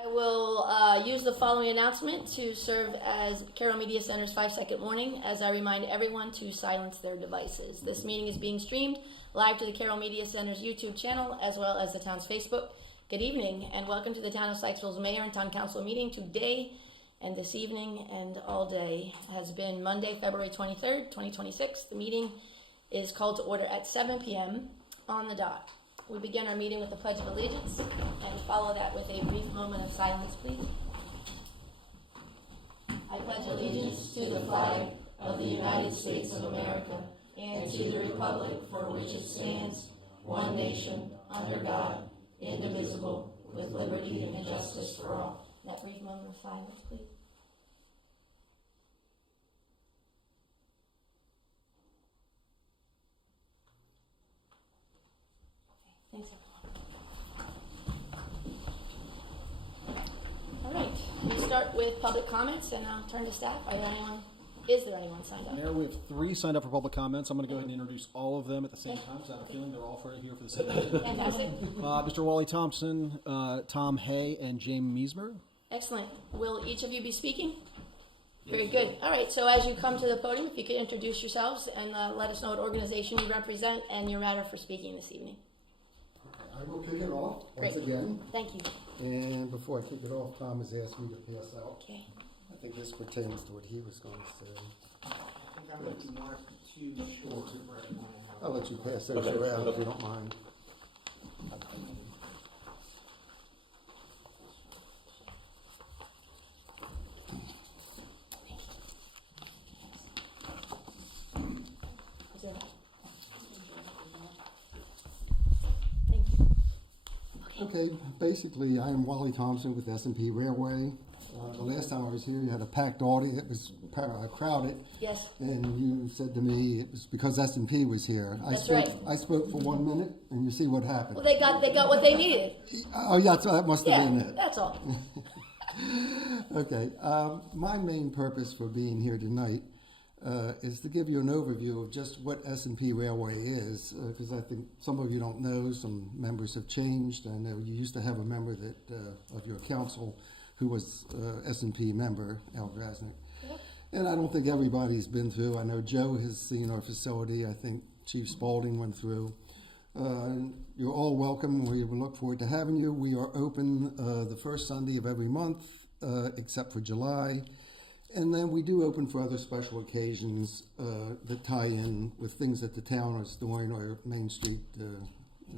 I will use the following announcement to serve as Carroll Media Center's 5-second warning as I remind everyone to silence their devices. This meeting is being streamed live to the Carroll Media Center's YouTube channel as well as the town's Facebook. Good evening and welcome to the Town of Sykesville's Mayor and Town Council meeting today and this evening and all day. It has been Monday, February 23rd, 2026. The meeting is called to order at 7 p.m. on the dot. We begin our meeting with the Pledge of Allegiance and follow that with a brief moment of silence, please. I pledge allegiance to the flag of the United States of America and to the republic for which it stands, one nation, under God, indivisible, with liberty and justice for all. That brief moment of silence, please. Thanks, everyone. All right, we start with public comments, and I'll turn to staff. Is there anyone signed up? Mayor, we have 3 signed up for public comments. I'm going to go ahead and introduce all of them at the same time, because I have a feeling they're all here for the same thing. Fantastic. Mr. Wally Thompson, Tom Hay, and James Meismer. Excellent. Will each of you be speaking? Very good. All right, so as you come to the podium, if you could introduce yourselves and let us know what organization you represent and your matter for speaking this evening. I will kick it off once Great. again. Thank you. And before I kick it off, Tom has asked me to pass out. Okay. I think this pertains to what he was going to say. I think I might be more too short for everyone to have. I'll let you pass those around if you don't mind. Is there Thank you. Okay, basically, I am Wally Thompson with S&P Railway. The last time I was here, you had a packed audience. It was crowded. Yes. And you said to me it was because S&P was here. That's right. I spoke for 1 minute, and you see what happened. Well, they got what they needed. Oh, yeah, so that must have been it. That's all. Okay, my main purpose for being here tonight is to give you an overview of just what S&P Railway is, because I think some of you don't know, some members have changed. I know you used to have a member that of your council who was S&P member, Al Grasnick. Yep. And I don't think everybody's been through. I know Joe has seen our facility. I think Chief Spalding went through. You're all welcome. We look forward to having you. We are open the first Sunday of every month, except for July. And then we do open for other special occasions that tie in with things that the town is doing or Main Street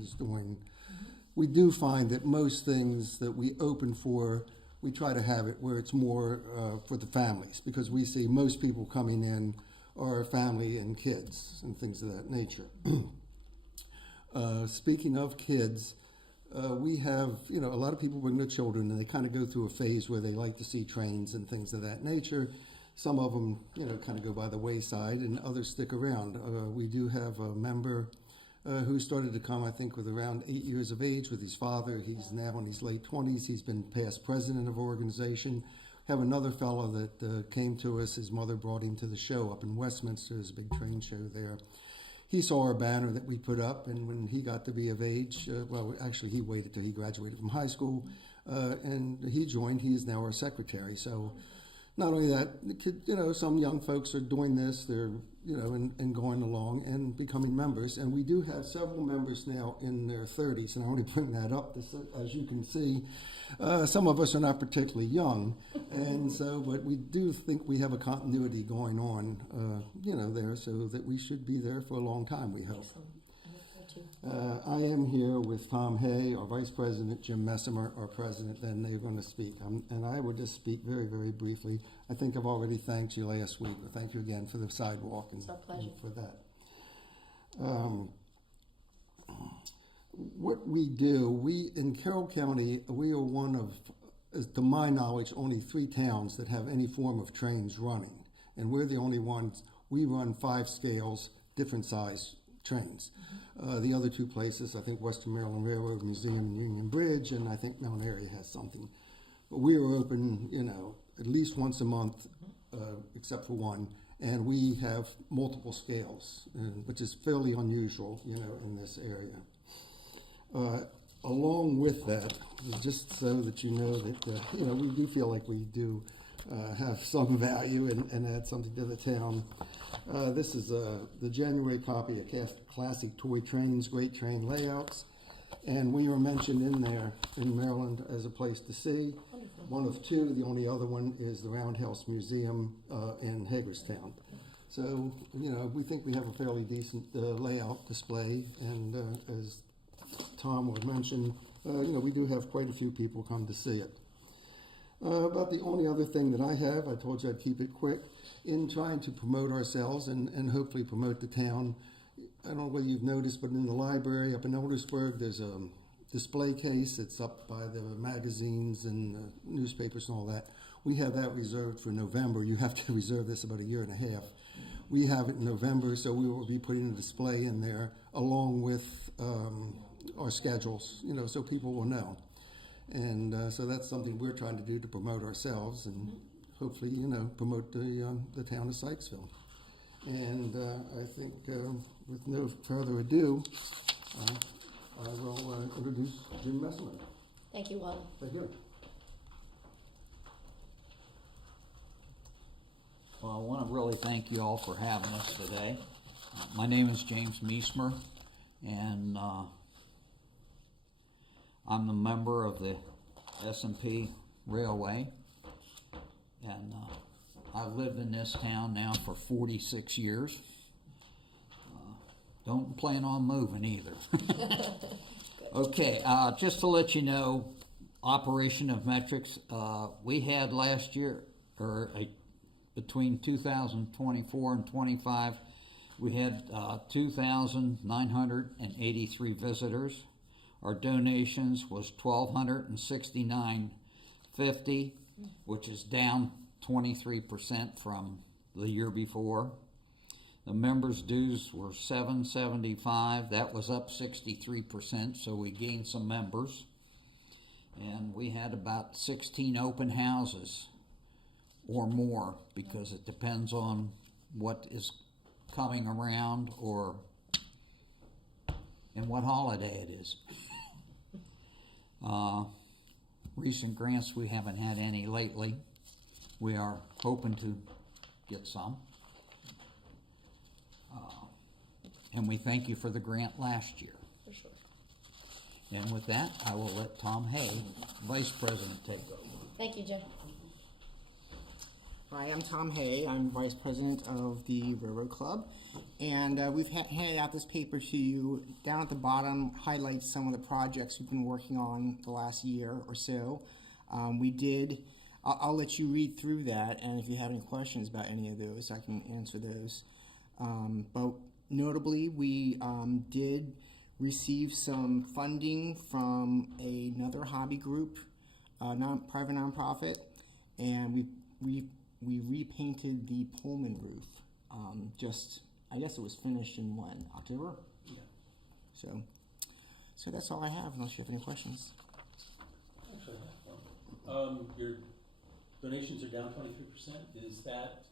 is doing. Mm-hmm. We do find that most things that we open for, we try to have it where it's more for the families, because we see most people coming in are family and kids and things of that nature. Speaking of kids, we have, a lot of people bring their children and they kind of go through a phase where they like to see trains and things of that nature. Some of them, kind of go by the wayside and others stick around. We do have a member who started to come, I think, with around 8 years of age with his father. He's now in his late 20s. He's been past president of our organization. Have another fellow that came to us. His mother brought him to the show up in Westminster. There's a big train show there. He saw our banner that we put up, and when he got to be of age, actually he waited till he graduated from high school, and he joined. He is now our secretary. So not only that, some young folks are doing this. They're, and going along and becoming members. And we do have several members now in their 30s, and I only bring that up, as you can see. Some of us are not particularly young, and so, but we do think we have a continuity going on, there, so that we should be there for a long time, we hope. I am here with Tom Hay, our Vice President, Jim Messimer, our President, then they're going to speak. And I would just speak very, very briefly. I think I've already thanked you last week, but thank you again for the sidewalk and for that. What we do, we in Carroll County, we are one of, to my knowledge, only 3 towns that have any form of trains running. And we're the only ones. We run 5 scales, different size trains. The other 2 places, I think Western Maryland Railroad Museum and Union Bridge, and I think Mount Airy has something. But we are open, at least once a month, except for one, and we have multiple scales, which is fairly unusual, in this area. along with that, just so that you know that, we do feel like we do have some value and add something to the town. This is the January copy of Classic Toy Trends, Great Train Layouts. And we were mentioned in there in Maryland as a place to see. Wonderful. One of two. The only other one is the Roundhouse Museum in Hagerstown. So, we think we have a fairly decent layout display. And as Tom was mentioned, we do have quite a few people come to see it. About the only other thing that I have, I told you I'd keep it quick, in trying to promote ourselves and hopefully promote the town. I don't know whether you've noticed, but in the library up in Eldersburg, there's a display case. It's up by the magazines and the newspapers and all that. We have that reserved for November. You have to reserve this about a year and a half. We have it in November, so we will be putting a display in there along with our schedules, so people will know. And so that's something we're trying to do to promote ourselves and hopefully, promote the town of Sykesville. And I think with no further ado, I will introduce Jim Messerman. Thank you, Wally. Thank you. Well, I want to really thank you all for having us today. My name is James Meismer, and I'm a member of the S&P Railway, and I've lived in this town now for 46 years. Don't plan on moving either. Okay, just to let you know, operation of metrics, we had last year, between 2024 and 25, we had 2,983 visitors. Our donations was $1,269.50, which is down 23% from the year before. The members' dues were $775. That was up 63%, so we gained some members. And we had about 16 open houses or more, because it depends on what is coming around and what holiday it is. Recent grants, we haven't had any lately. We are hoping to get some. And we thank you for the grant last year. For sure. And with that, I will let Tom Hay, Vice President, take over. Thank you, Jim. Hi, I'm Tom Hay. I'm Vice President of the Railroad Club. And we've handed out this paper to you. Down at the bottom highlights some of the projects we've been working on the last year or so. I'll let you read through that, and if you have any questions about any of those, I can answer those. But notably, we did receive some funding from another hobby group, private nonprofit, and we repainted the Pullman roof. I guess it was finished in when? October? Yeah. So that's all I have, unless you have any questions. Actually, I have one. Your donations are down 23%. Is that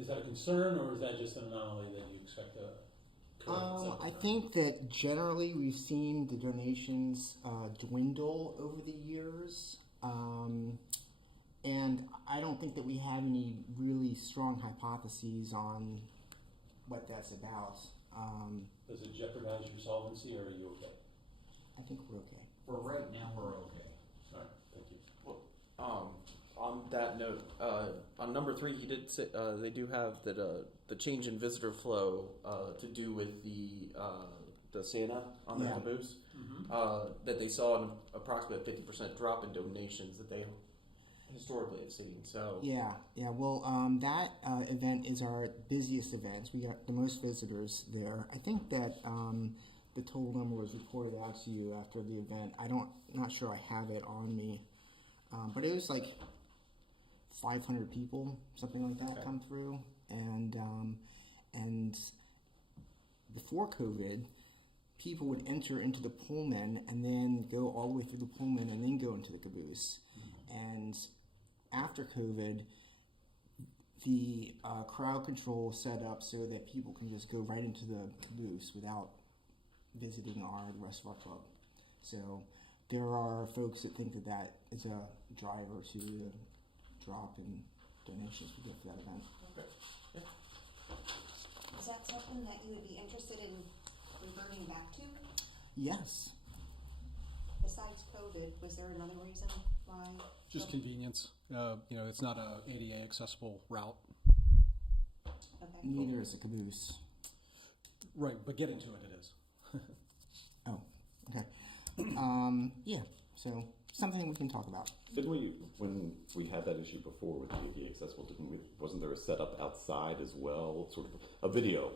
a concern, or is that just an anomaly that you expect to occur? I think that generally we've seen the donations dwindle over the years. And I don't think that we have any really strong hypotheses on what that's about. Does it jeopardize your solvency, or are you okay? I think we're okay. For right now, we're okay. All right, thank you. Well, on that note, on number 3, he did say they do have that the change in visitor flow to do with the Santa on the caboose. Mm-hmm. That they saw an approximate 50% drop in donations that they historically have seen. So yeah. Well, that event is our busiest event. We got the most visitors there. I think that the total number was reported out to you after the event. Not sure I have it on me, but it was like 500 people, something like that, come through. And before COVID, people would enter into the Pullman and then go all the way through the Pullman and then go into the caboose. And after COVID, the crowd control set up so that people can just go right into the caboose without visiting the rest of our club. So there are folks that think that that is a driver to the drop in donations we get for that event. Is that something that you would be interested in reverting back to? Yes. Besides COVID, was there another reason why? Just convenience. It's not a ADA accessible route. Okay. Neither is the caboose. Right, but get into it is. Oh, okay. Yeah, so something we can talk about. Didn't we, when we had that issue before with the ADA accessible, wasn't there a setup outside as well, sort of a video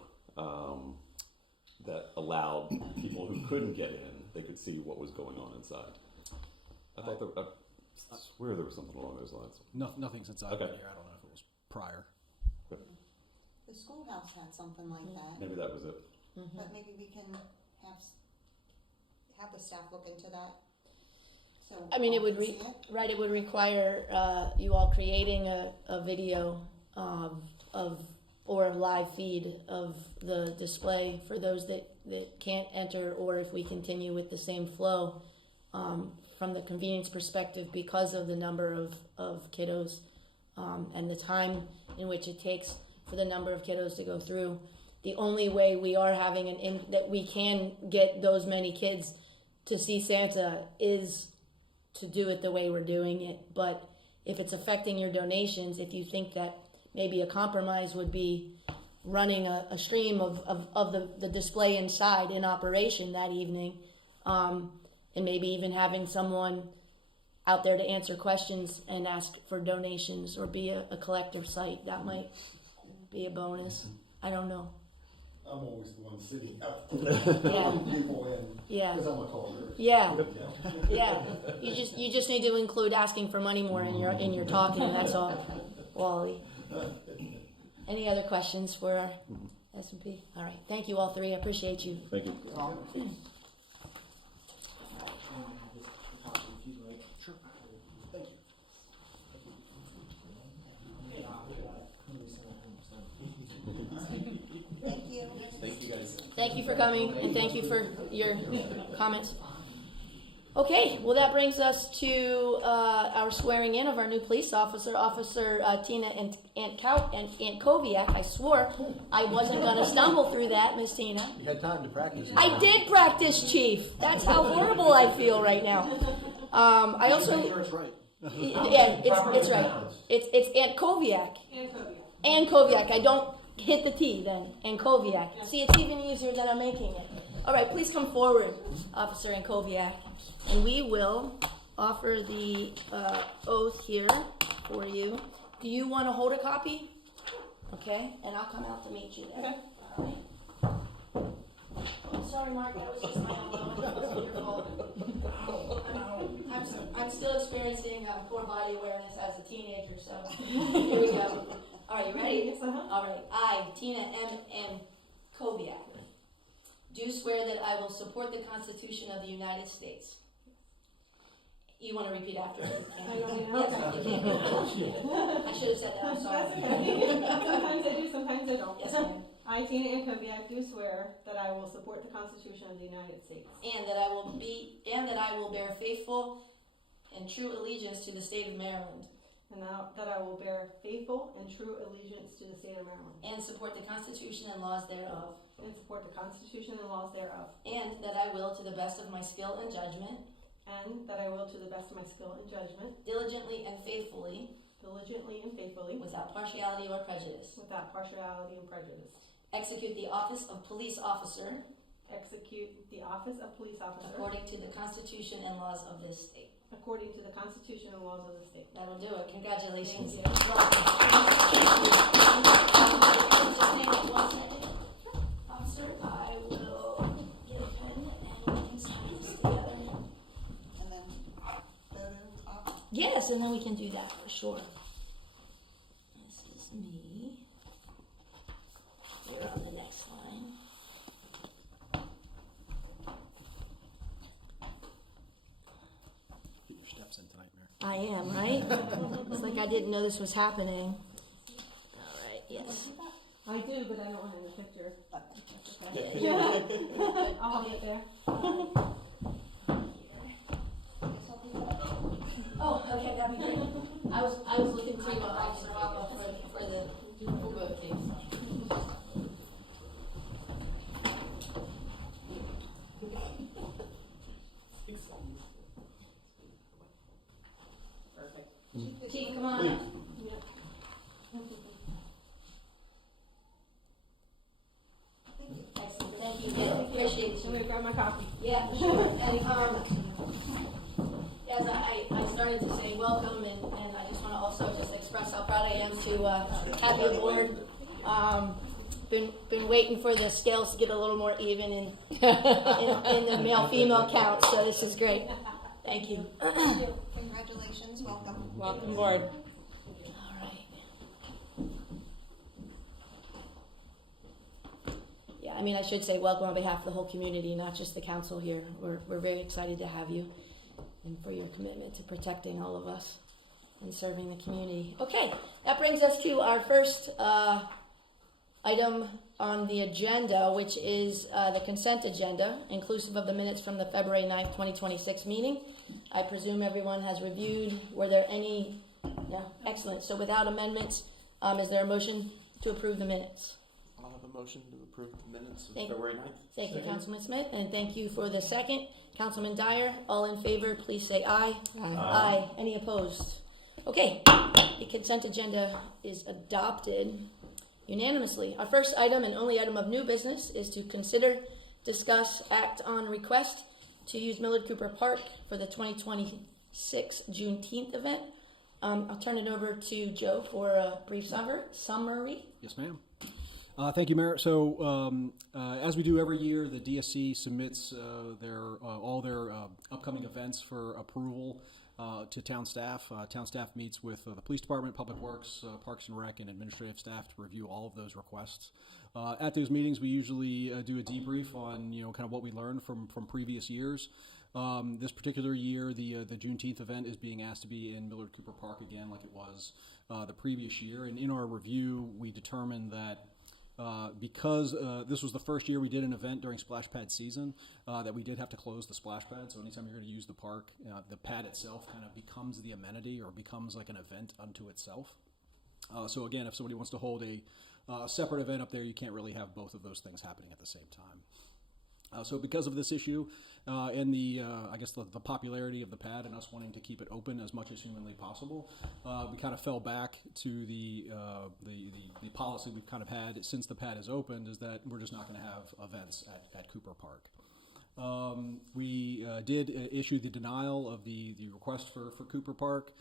that allowed people who couldn't get in, they could see what was going on inside? I thought I swear there was something along those lines. Nothing since I've Okay. been here. I don't know if it was prior. The schoolhouse had something like that, Maybe that was it. but maybe we can have the staff look into that. So I mean, it would all can see it. right. It would require you all creating a video or a live feed of the display for those that can't enter, or if we continue with the same flow from the convenience perspective because of the number of kiddos and the time in which it takes for the number of kiddos to go through. The only way we are having that we can get those many kids to see Santa is to do it the way we're doing it. But if it's affecting your donations, if you think that maybe a compromise would be running a stream of the display inside in operation that evening, and maybe even having someone out there to answer questions and ask for donations or be a collector site, that might be a bonus. I don't know. I'm always the one sitting out there, people in, Yeah. because I'm a caller. Yeah. Yeah. You just need to include asking for money more in your talking. That's all, Wally. Any other questions for our S&P? All right. Thank you all three. I appreciate you. Thank you. Sure. Thank you. Thank you. Thank you guys. Thank you for coming, and thank you for your comments. Okay, well, that brings us to our swearing in of our new police officer, Officer Tina Antkowiak. I swore I wasn't going to stumble through that, Miss Tina. You had time to practice. I did practice, Chief. That's how horrible I feel right now. I also, Make sure it's right. yeah, it's right. It's Antkowiak. Antkowiak. I don't hit the T then. Antkowiak. See, it's even easier than I'm making it. All right, please come forward, Officer Antkowiak, and we will offer the oath here for you. Do you want to hold a copy? Okay, and I'll come out to meet you there. Okay. All right. I'm sorry, Mark. That was just my own moment. It wasn't your fault. I'm still experiencing poor body awareness as a teenager, so here we go. All right, you ready? All right. I, Tina M. Koviak, do swear that I will support the Constitution of the United States. You want to repeat after me? I don't mean, Yes, you can. I should have said that. I'm sorry. That's okay. Sometimes I do, sometimes I don't. Yes, ma'am. I, Tina Antkowiak, do swear that I will support the Constitution of the United States. And that I will bear faithful and true allegiance to the state of Maryland. And that I will bear faithful and true allegiance to the state of Maryland. And support the Constitution and laws thereof. And support the Constitution and laws thereof. And that I will, to the best of my skill and judgment, And that I will, to the best of my skill and judgment, diligently and faithfully, without partiality or prejudice, partiality and prejudice, execute the office of police officer execute the office of police officer according to the Constitution and laws of this state. according to the Constitution and laws of the state. That'll do it. Congratulations. Thank you. Officer, I will get a pen and we can sign this together. And then photo op. Yes, and then we can do that for sure. This is me. You're on the next line. Get your steps in tonight, Mary. I am, right? It's like I didn't know this was happening. All right, yes. I do, but I don't want any picture. That's okay. Yeah. I'll hold it there. Oh, okay, that'd be great. I was looking to Officer Hoppa for the vote case. Chief, come on up. Excellent, thank you, Dan. Appreciate I'm you. gonna grab my coffee. Yeah, sure. And as I started to say welcome, and I just want to also just express how proud I am to have you aboard. Been waiting for the scales to get a little more even in the male-female count, so this is great. Thank you. Congratulations, welcome. Welcome aboard. All right. Yeah, I mean, I should say welcome on behalf of the whole community, not just the council here. We're very excited to have you and for your commitment to protecting all of us and serving the community. Okay, that brings us to our first item on the agenda, which is the consent agenda, inclusive of the minutes from the February 9th, 2026 meeting. I presume everyone has reviewed. Were there any? No? Excellent. So without amendments, is there a motion to approve the minutes? I'll have a motion to approve the minutes of Thank- February 9th. Thank you, Councilman Smith, and thank you for the second. Councilman Dyer, all in favor, please say aye. Aye. Any opposed? Okay, the consent agenda is adopted unanimously. Our first item and only item of new business is to consider, discuss, act on request to use Millard Cooper Park for the 2026 Juneteenth event. I'll turn it over to Joe for a brief summary. Yes, ma'am. Thank you, Mayor. So, as we do every year, the DSC submits all their upcoming events for approval to town staff. Town staff meets with the police department, public works, parks and rec, and administrative staff to review all of those requests. At those meetings, we usually do a debrief on kind of what we learned from previous years. This particular year, the Juneteenth event is being asked to be in Millard Cooper Park again, like it was the previous year. And in our review, we determined that because this was the first year we did an event during splash pad season, that we did have to close the splash pad. So anytime you're going to use the park, the pad itself kind of becomes the amenity or becomes like an event unto itself. So again, if somebody wants to hold a separate event up there, you can't really have both of those things happening at the same time. So because of this issue and I guess the popularity of the pad and us wanting to keep it open as much as humanly possible, we kind of fell back to the policy we've kind of had since the pad is opened, is that we're just not going to have events at Cooper Park. We did issue the denial of the request for Cooper Park.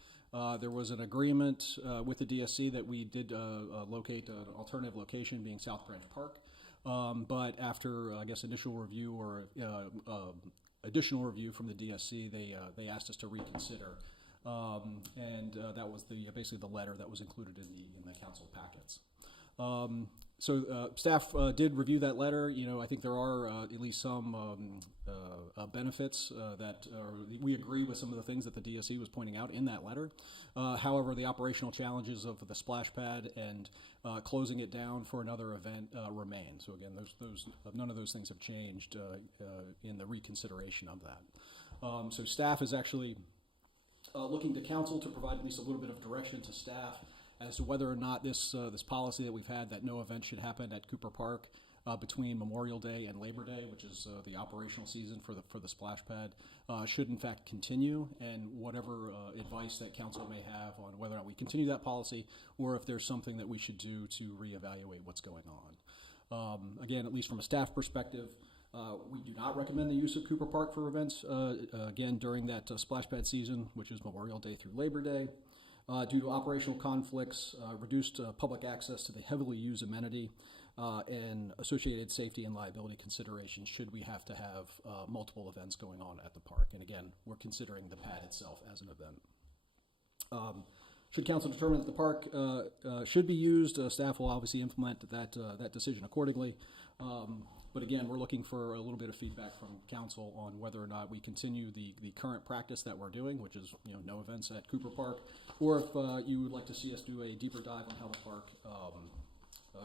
There was an agreement with the DSC that we did locate an alternative location, being South Branch Park. But after, I guess, initial review or additional review from the DSC, they asked us to reconsider, and that was basically the letter that was included in the council packets. So staff did review that letter. I think there are at least some benefits that we agree with some of the things that the DSC was pointing out in that letter. However, the operational challenges of the splash pad and closing it down for another event remain. So again, none of those things have changed in the reconsideration of that. So staff is actually looking to council to provide at least a little bit of direction to staff as to whether or not this policy that we've had, that no event should happen at Cooper Park between Memorial Day and Labor Day, which is the operational season for the splash pad, should in fact continue, and whatever advice that council may have on whether or not we continue that policy, or if there's something that we should do to reevaluate what's going on. Again, at least from a staff perspective, we do not recommend the use of Cooper Park for events, again, during that splash pad season, which is Memorial Day through Labor Day. Due to operational conflicts, reduced public access to the heavily used amenity, and associated safety and liability considerations should we have to have multiple events going on at the park. And again, we're considering the pad itself as an event. Should council determine that the park should be used, staff will obviously implement that decision accordingly. But again, we're looking for a little bit of feedback from council on whether or not we continue the current practice that we're doing, which is no events at Cooper Park, or if you would like to see us do a deeper dive on how the park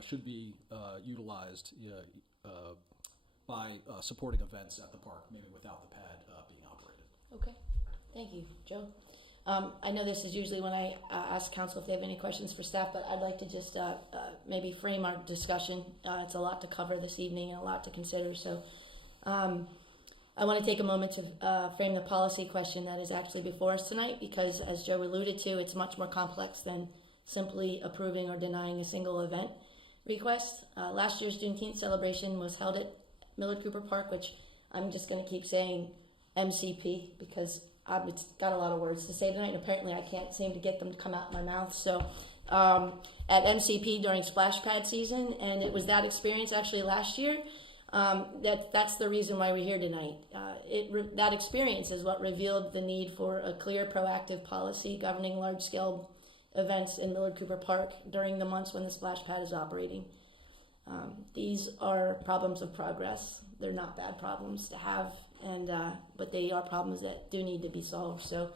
should be utilized by supporting events at the park, maybe without the pad being operated. Okay, thank you, Joe. I know this is usually when I ask council if they have any questions for staff, but I'd like to just maybe frame our discussion. It's a lot to cover this evening and a lot to consider, so I want to take a moment to frame the policy question that is actually before us tonight, because as Joe alluded to, it's much more complex than simply approving or denying a single event request. Last year's Juneteenth celebration was held at Millard Cooper Park, which I'm just going to keep saying MCP because it's got a lot of words to say tonight, and apparently I can't seem to get them to come out of my mouth. So at MCP during splash pad season, and it was that experience actually last year, that's the reason why we're here tonight. That experience is what revealed the need for a clear, proactive policy governing large-scale events in Millard Cooper Park during the months when the splash pad is operating. These are problems of progress. They're not bad problems to have, but they are problems that do need to be solved. So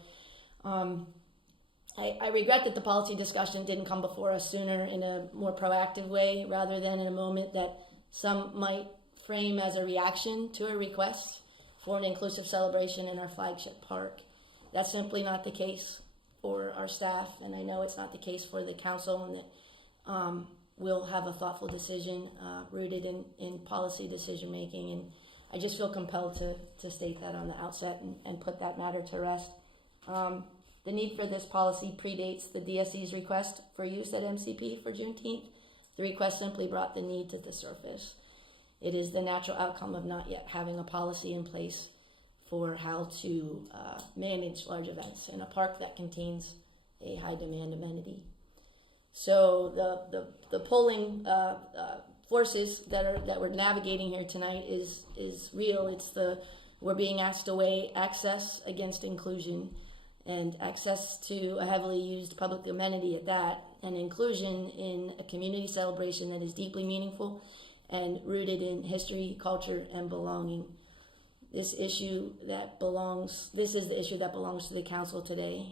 I regret that the policy discussion didn't come before us sooner in a more proactive way, rather than in a moment that some might frame as a reaction to a request for an inclusive celebration in our flagship park. That's simply not the case for our staff, and I know it's not the case for the council, and that we'll have a thoughtful decision rooted in policy decision making. And I just feel compelled to state that on the outset and put that matter to rest. The need for this policy predates the DSC's request for use at MCP for Juneteenth. The request simply brought the need to the surface. It is the natural outcome of not yet having a policy in place for how to manage large events in a park that contains a high demand amenity. So the pulling forces that we're navigating here tonight is real. We're being asked to weigh access against inclusion, and access to a heavily used public amenity at that, and inclusion in a community celebration that is deeply meaningful and rooted in history, culture, and belonging. This is the issue that belongs to the council today.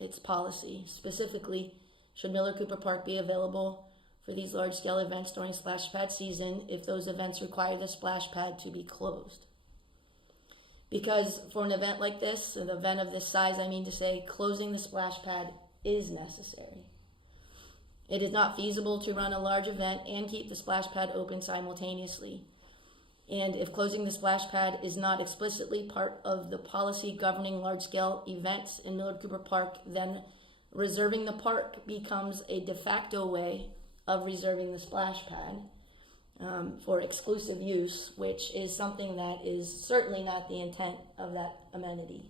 It's policy. Specifically, should Millard Cooper Park be available for these large-scale events during splash pad season if those events require the splash pad to be closed? Because for an event like this, an event of this size, I mean to say, closing the splash pad is necessary. It is not feasible to run a large event and keep the splash pad open simultaneously. And if closing the splash pad is not explicitly part of the policy governing large-scale events in Millard Cooper Park, then reserving the park becomes a de facto way of reserving the splash pad for exclusive use, which is something that is certainly not the intent of that amenity.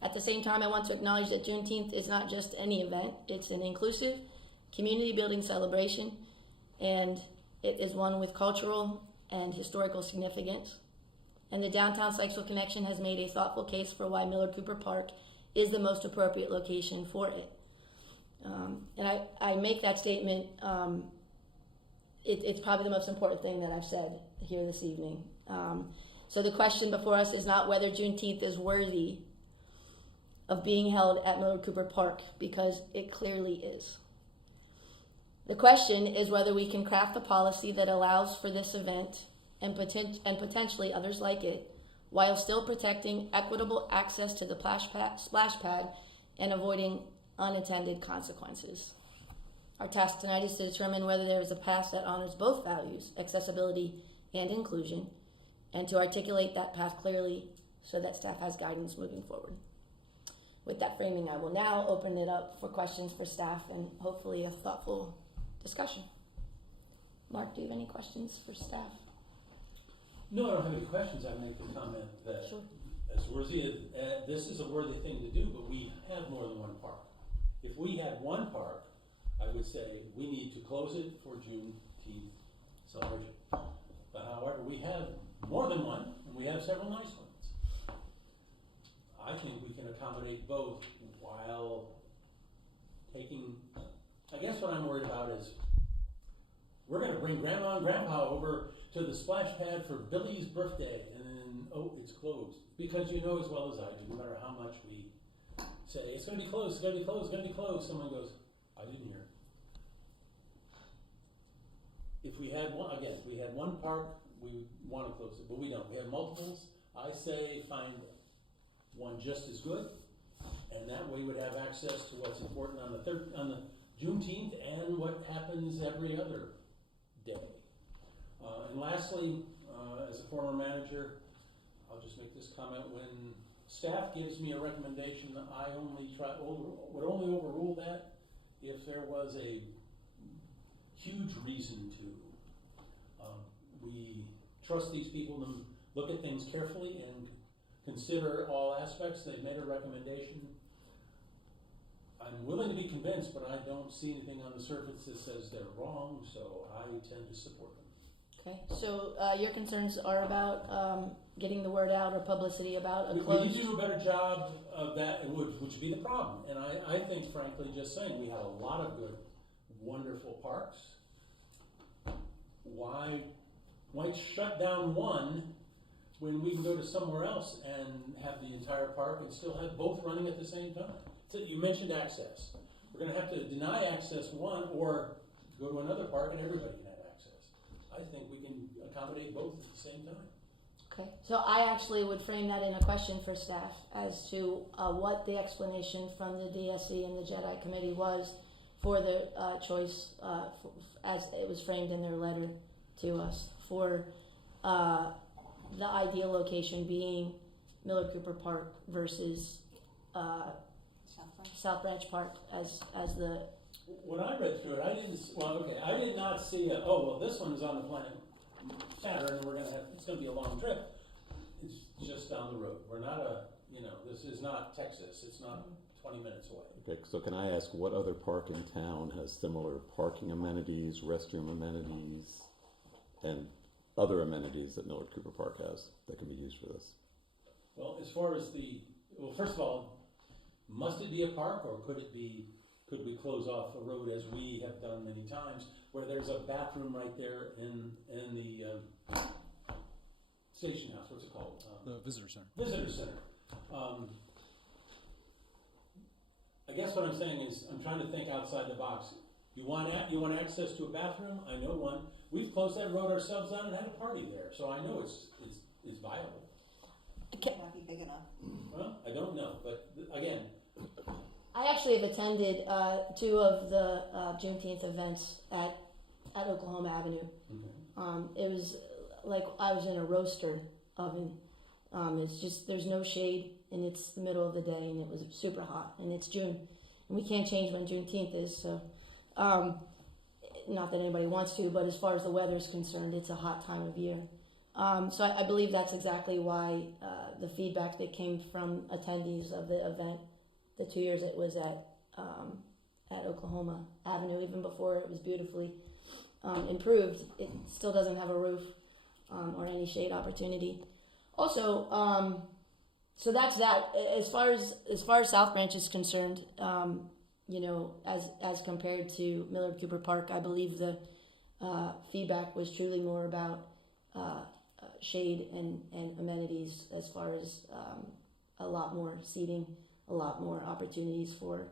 At the same time, I want to acknowledge that Juneteenth is not just any event. It's an inclusive, community-building celebration, and it is one with cultural and historical significance. And the Downtown Sykesville Connection has made a thoughtful case for why Millard Cooper Park is the most appropriate location for it. And I make that statement, it's probably the most important thing that I've said here this evening. So the question before us is not whether Juneteenth is worthy of being held at Millard Cooper Park, because it clearly is. The question is whether we can craft a policy that allows for this event and potentially others like it, while still protecting equitable access to the splash pad and avoiding unintended consequences. Our task tonight is to determine whether there is a path that honors both values, accessibility and inclusion, and to articulate that path clearly so that staff has guidance moving forward. With that framing, I will now open it up for questions for staff and hopefully a thoughtful discussion. Mark, do you have any questions for staff? No, I don't have any questions. I make the comment that Sure. as worthy this is a worthy thing to do, but we have more than one park. If we had one park, I would say we need to close it for Juneteenth celebration. But however, we have more than one, and we have several nice ones. I think we can accommodate both while taking, I guess what I'm worried about is we're going to bring Grandma and Grandpa over to the splash pad for Billy's birthday, and then, oh, it's closed. Because you know as well as I do, no matter how much we say, it's going to be closed, it's going to be closed, it's going to be closed, someone goes, I didn't hear. if we had one, again, if we had one park, we would want to close it, but we don't. We have multiples. I say find one just as good, and that way we would have access to what's important on the Juneteenth and what happens every other day. And lastly, as a former manager, I'll just make this comment: when staff gives me a recommendation, I would only overrule that if there was a huge reason to. We trust these people to look at things carefully and consider all aspects. They've made a recommendation. I'm willing to be convinced, but I don't see anything on the surface that says they're wrong, so I tend to support them. Okay, so your concerns are about getting the word out or publicity about a We closed... need to do a better job of that, which would be the problem. And I think, frankly, just saying, we have a lot of good, wonderful parks. Why shut down one when we can go to somewhere else and have the entire park and still have both running at the same time? So you mentioned access. We're going to have to deny access one or go to another park and everybody can have access. I think we can accommodate both at the same time. Okay, so I actually would frame that in a question for staff as to what the explanation from the DSC and the JEDI committee was for the choice, as it was framed in their letter to us, for the ideal location being Millard Cooper Park versus South Branch Park as the... When I read through it, I did not see this one is on the planet Saturn, and it's going to be a long trip. It's just down the road. We're not this is not Texas. It's not 20 minutes away. Okay, so can I ask what other park in town has similar parking amenities, restroom amenities, and other amenities that Millard Cooper Park has that can be used for this? Well, as far as first of all, must it be a park, or could we close off a road as we have done many times, where there's a bathroom right there in the station house? What's it called? The visitor center. Visitor center. I guess what I'm saying is I'm trying to think outside the box. You want access to a bathroom? I know one. We've closed that road ourselves down and had a party there, so I know it's viable. It might not be big enough. Well, I don't know, but again, I actually have attended two of the Juneteenth events at Oklahoma Avenue. It was like I was in a roaster oven. It's just, there's no shade, and it's the middle of the day, and it was super hot, and it's June, and we can't change when Juneteenth is, so not that anybody wants to, but as far as the weather is concerned, it's a hot time of year. So I believe that's exactly why the feedback that came from attendees of the event, the 2 years it was at Oklahoma Avenue, even before it was beautifully improved, it still doesn't have a roof or any shade opportunity. Also, so that's that. As far as South Branch is concerned, as compared to Millard Cooper Park, I believe the feedback was truly more about shade and amenities, as far as a lot more seating, a lot more opportunities for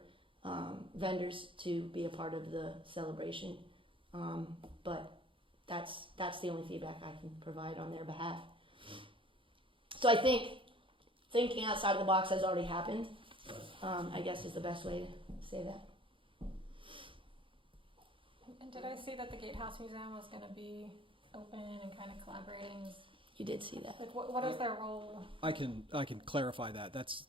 vendors to be a part of the celebration. But that's the only feedback I can provide on their behalf. So I think thinking outside of the box has already happened, I guess is the best way to say that. And did I see that the Gatehouse Museum was going to be open and kind of collaborating? You did see that. Like, what is their role? I can clarify that. That's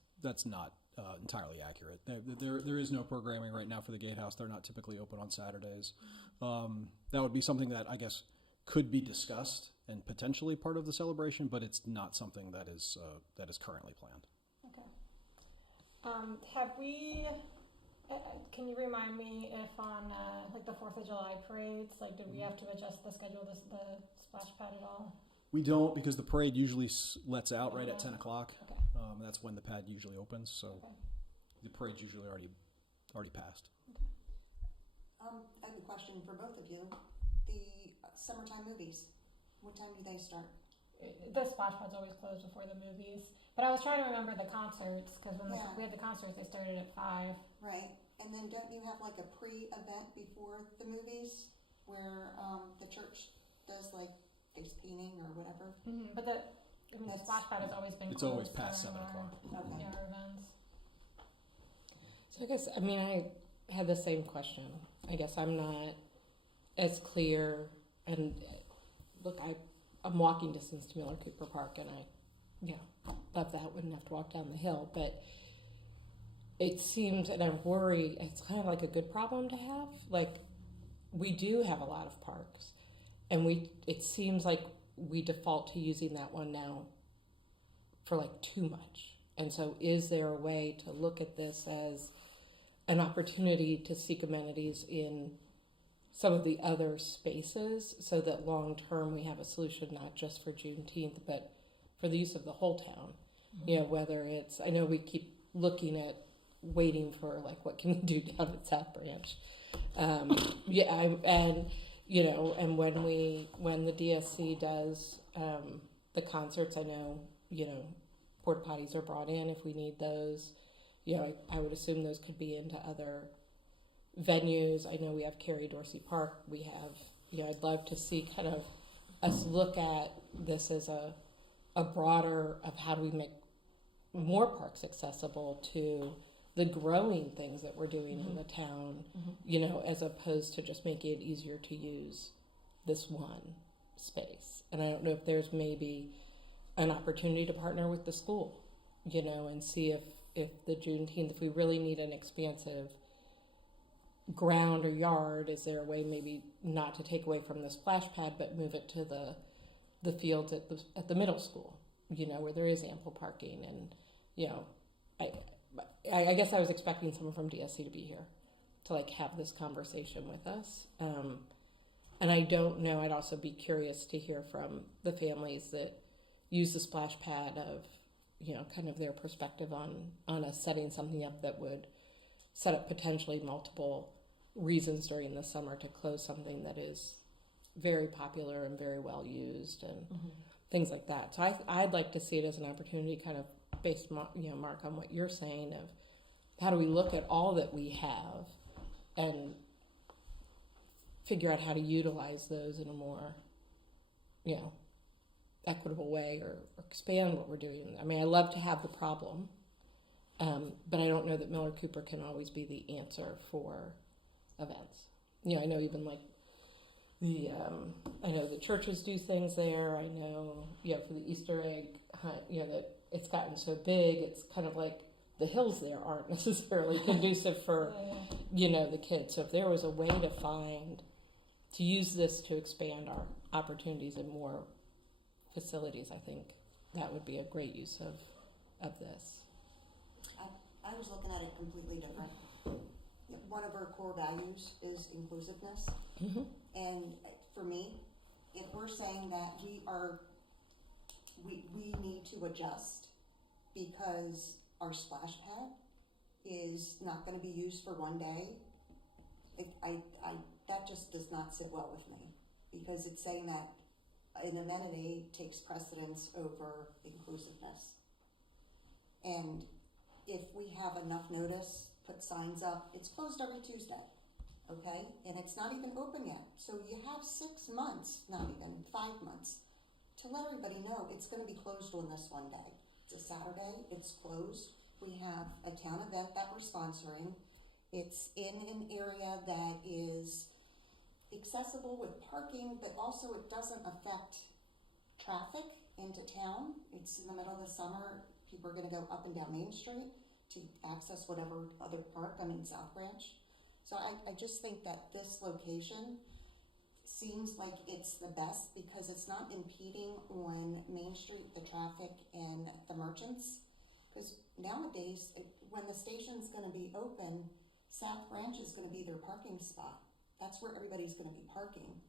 not entirely accurate. There is no programming right now for the Gatehouse. They're not typically open on Saturdays. That would be something that I guess could be discussed and potentially part of the celebration, but it's not something that is currently planned. Okay. Have we? Can you remind me if on like the 4th of July parades, like did we have to adjust the schedule, the splash pad at all? We don't, because the parade usually lets out right at 10 o'clock. Okay. That's when the pad usually opens, so Okay. the parade's usually already passed. I have a question for both of you. The summertime movies, what time do they start? The splash pad's always closed before the movies. But I was trying to remember the concerts, because when we had the concerts, they started at 5. Right, and then don't you have like a pre-event before the movies? where, the church does like face painting or whatever? But the splash pad has always been It's closed always past during 7 o'clock. Okay. our events. So I guess, I mean, I had the same question. I guess I'm not as clear, and look, I'm walking distance to Miller Cooper Park, and I, love that, wouldn't have to walk down the hill, but it seems, and I'm worried, it's kind of like a good problem to have. Like, we do have a lot of parks, and it seems like we default to using that one now for like too much. And so is there a way to look at this as an opportunity to seek amenities in some of the other spaces so that long term we have a solution not just for Juneteenth but for the use of the whole town? Whether it's, I know we keep looking at waiting for like what can we do down at South Branch. And when the DSC does the concerts, I know, porta potties are brought in if we need those. I would assume those could be into other venues. I know we have Carrie Dorsey Park. We have, I'd love to see kind of us look at this as a broader of how do we make more parks accessible to the growing things that we're doing in the town, as opposed to just making it easier to use this one space. And I don't know if there's maybe an opportunity to partner with the school, and see if the Juneteenth, if we really need an expansive ground or yard, is there a way maybe not to take away from the splash pad but move it to the fields at the middle school, where there is ample parking. And I guess I was expecting someone from DSC to be here to like have this conversation with us. And I don't know, I'd also be curious to hear from the families that use the splash pad of, kind of their perspective on us setting something up that would set up potentially multiple reasons during the summer to close something that is very popular and very well used and things like that. So I'd like to see it as an opportunity, kind of based, Mark, on what you're saying, of how do we look at all that we have and figure out how to utilize those in a more, equitable way, or expand what we're doing. I mean, I love to have the problem, but I don't know that Miller Cooper can always be the answer for events. I know even like I know the churches do things there. I know, for the Easter egg hunt, that it's gotten so big, it's kind of like the hills there aren't necessarily conducive for, the kids. So if there was a way to use this to expand our opportunities in more facilities, I think that would be a great use of this. I was looking at it completely different. One of our core values is inclusiveness. And for me, if we're saying that we need to adjust because our splash pad is not going to be used for one day, that just does not sit well with me, because it's saying that an amenity takes precedence over inclusiveness. And if we have enough notice, put signs up, it's closed every Tuesday, okay? And it's not even open yet. So you have 6 months, not even 5 months, to let everybody know it's going to be closed on this one day. It's a Saturday, it's closed. We have a town event that we're sponsoring. It's in an area that is accessible with parking, but also it doesn't affect traffic into town. It's in the middle of the summer. People are going to go up and down Main Street to access whatever other park. I'm in South Branch. So I just think that this location seems like it's the best because it's not impeding on Main Street, the traffic, and the merchants. Because nowadays, when the station's going to be open, South Branch is going to be their parking spot. That's where everybody's going to be parking.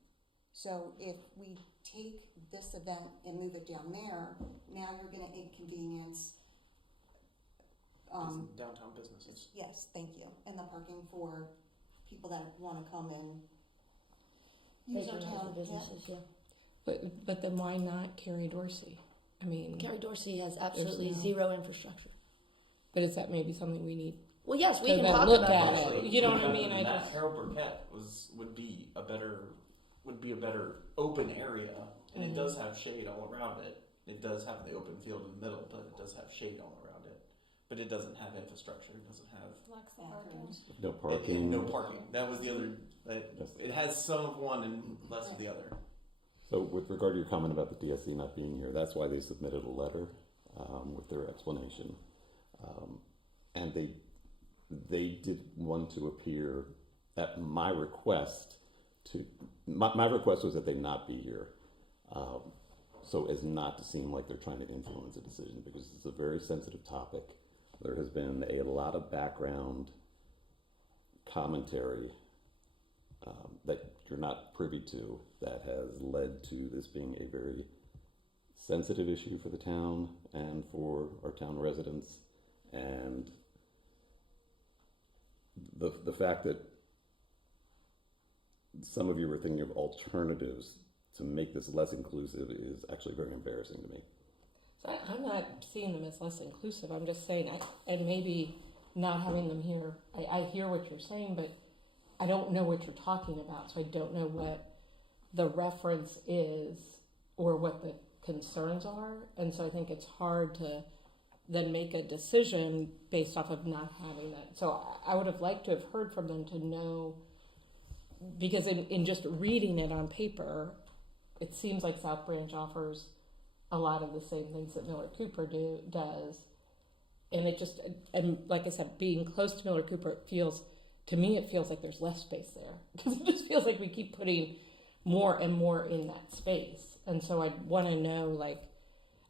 So if we take this event and move it down there, now you're going to inconvenience downtown businesses. Yes, thank you. And the parking for people that want to come and use our Patronize town. the businesses, yeah. But then why not Carrie Dorsey? I mean, Carrie Dorsey has absolutely no- zero infrastructure. but is that maybe something we need? Well, yes, we So can then talk look about at that. it. You know what I mean? Harold Burkett would be a better would be a better open area, and it does have shade all around it. It does have the open field in the middle, but it does have shade all around it. But it doesn't have infrastructure. It doesn't have Lacks the parking. bathrooms. No parking. no parking. That was the other. It has some of one and less of the other. So with regard to your comment about the DSC not being here, that's why they submitted a letter with their explanation. And they did want to appear at my request my request was that they not be here. So as not to seem like they're trying to influence a decision, because it's a very sensitive topic. There has been a lot of background commentary that you're not privy to that has led to this being a very sensitive issue for the town and for our town residents. And the fact that some of you are thinking of alternatives to make this less inclusive is actually very embarrassing to me. So I'm not seeing them as less inclusive. I'm just saying, and maybe not having them here, I hear what you're saying, but I don't know what you're talking about. So I don't know what the reference is or what the concerns are. And so I think it's hard to then make a decision based off of not having that. So I would have liked to have heard from them to know, because in just reading it on paper, it seems like South Branch offers a lot of the same things that Miller Cooper does. And it just, and like I said, being close to Miller Cooper, it feels like there's less space there. Because it just feels like we keep putting more and more in that space. And so I want to know, like,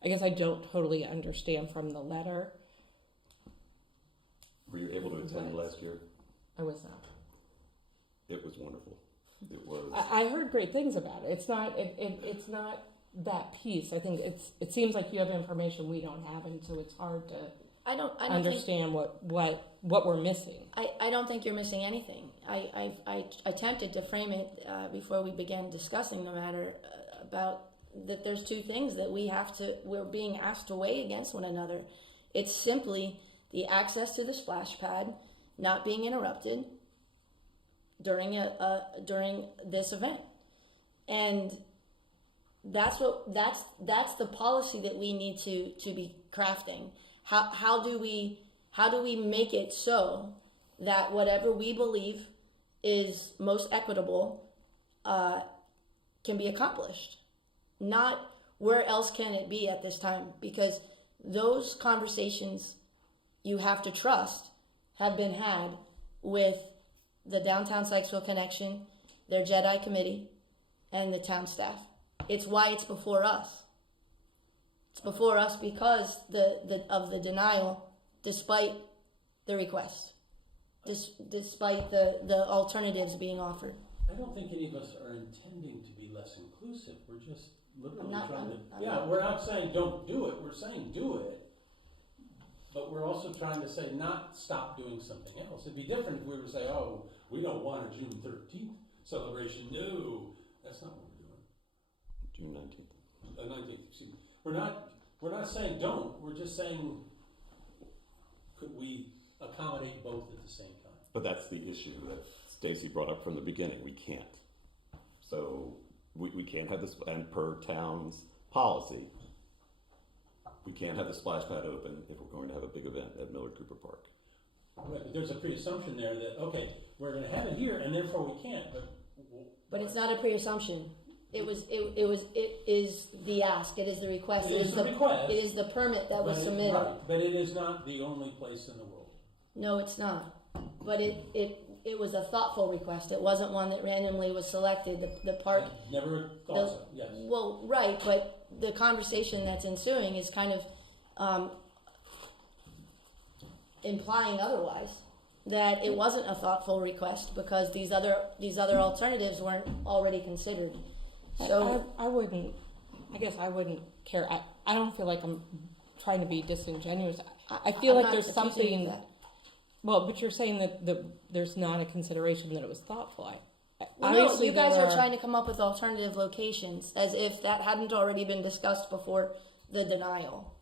I guess I don't totally understand from the letter. Were you able to attend last year? I was not. It was wonderful. It was. I heard great things about it. It's not. It's not that piece. I think it seems like you have information we don't have, and so it's hard to I don't understand think, what we're missing. I don't think you're missing anything. I attempted to frame it before we began discussing the matter about that there's two things that we're being asked to weigh against one another. It's simply the access to the splash pad not being interrupted during this event, and that's the policy that we need to be crafting. How do we make it so that whatever we believe is most equitable can be accomplished? Not where else can it be at this time, because those conversations, you have to trust, have been had with the Downtown Sykesville Connection, their Jedi Committee, and the town staff. It's why it's before us. It's before us because of the denial, despite the requests, despite the alternatives being offered. I don't think any of us are intending to be less inclusive. We're just literally I'm we're not saying don't do it. We're saying do it. But we're also trying to say not stop doing something else. It'd be different if we were to say, oh, we don't want a June 13th celebration. No, that's not what we're doing. June 19th. 19th, excuse me. We're not saying don't. We're just saying, could we accommodate both at the same time? But that's the issue that Stacy brought up from the beginning. We can't. So we can't have this, and per town's policy, we can't have the splash pad open if we're going to have a big event at Miller Cooper Park. Right, but there's a pre-assumption there that, okay, we're going to have it here, and therefore we can't. But it's not a pre-assumption. It is the ask. It is the request. It is the request. It is the permit that was submitted. Right, but it is not the only place in the world. No, it's not. But it was a thoughtful request. It wasn't one that randomly was selected. The park. I never thought so. Yes. Well, right, but the conversation that's ensuing is kind of implying otherwise, that it wasn't a thoughtful request because these other alternatives weren't already considered. So I wouldn't care. I don't feel like I'm trying to be disingenuous. I feel like there's something. Well, but you're saying that there's not a consideration that it was thoughtful. No, you guys are trying to come up with alternative locations as if that hadn't already been discussed before the denial.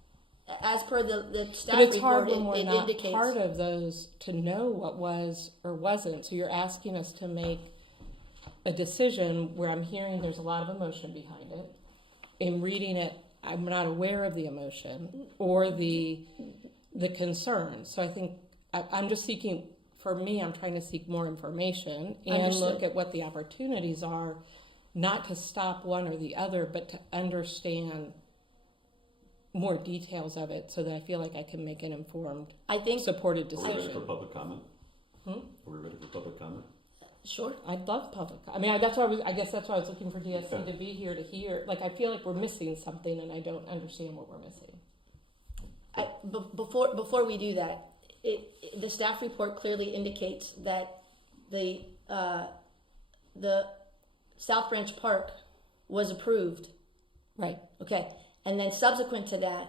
As per the staff but it's report, hard when we're it not indicates part of those to know what was or wasn't. So you're asking us to make a decision where I'm hearing there's a lot of emotion behind it. In reading it, I'm not aware of the emotion or the concern. So I think I'm just seeking, for me, I'm trying to seek more information and Understood. look at what the opportunities are, not to stop one or the other, but to understand more details of it so that I feel like I can make an informed, I think, supported Are we ready for decision. public comment? Hmm? Are we ready for public comment? sure. I'd love public. I mean, that's why I guess that's why I was looking for DSC to be here to hear. Like, I feel like we're missing something, and I don't understand what we're missing. Before we do that, the staff report clearly indicates that the South Branch Park was approved. Right. Okay, and then subsequent to that,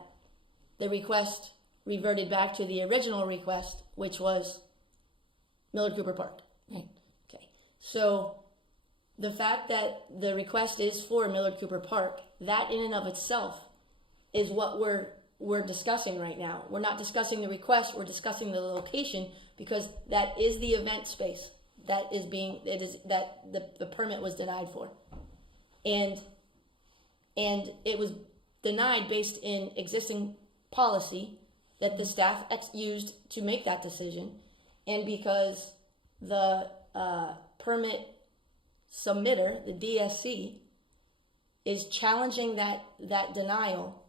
the request reverted back to the original request, which was Millard Cooper Park. Right. Okay, so the fact that the request is for Millard Cooper Park, that in and of itself is what we're discussing right now. We're not discussing the request, we're discussing the location, because that is the event space that is the permit was denied for. And it was denied based in existing policy that the staff used to make that decision, and because the permit submitter, the DSC, is challenging that denial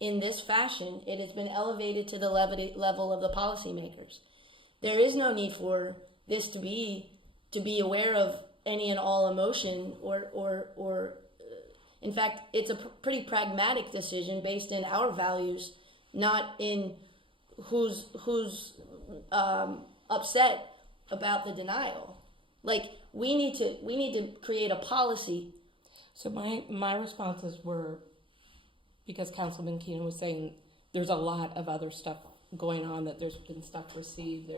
in this fashion, it has been elevated to the level of the policymakers. There is no need for this to be aware of any and all emotion or in fact, it's a pretty pragmatic decision based in our values, not in who's upset about the denial. Like, we need to create a policy. So my responses were, because Councilman Keenan was saying there's a lot of other stuff going on, that there's been stuff received.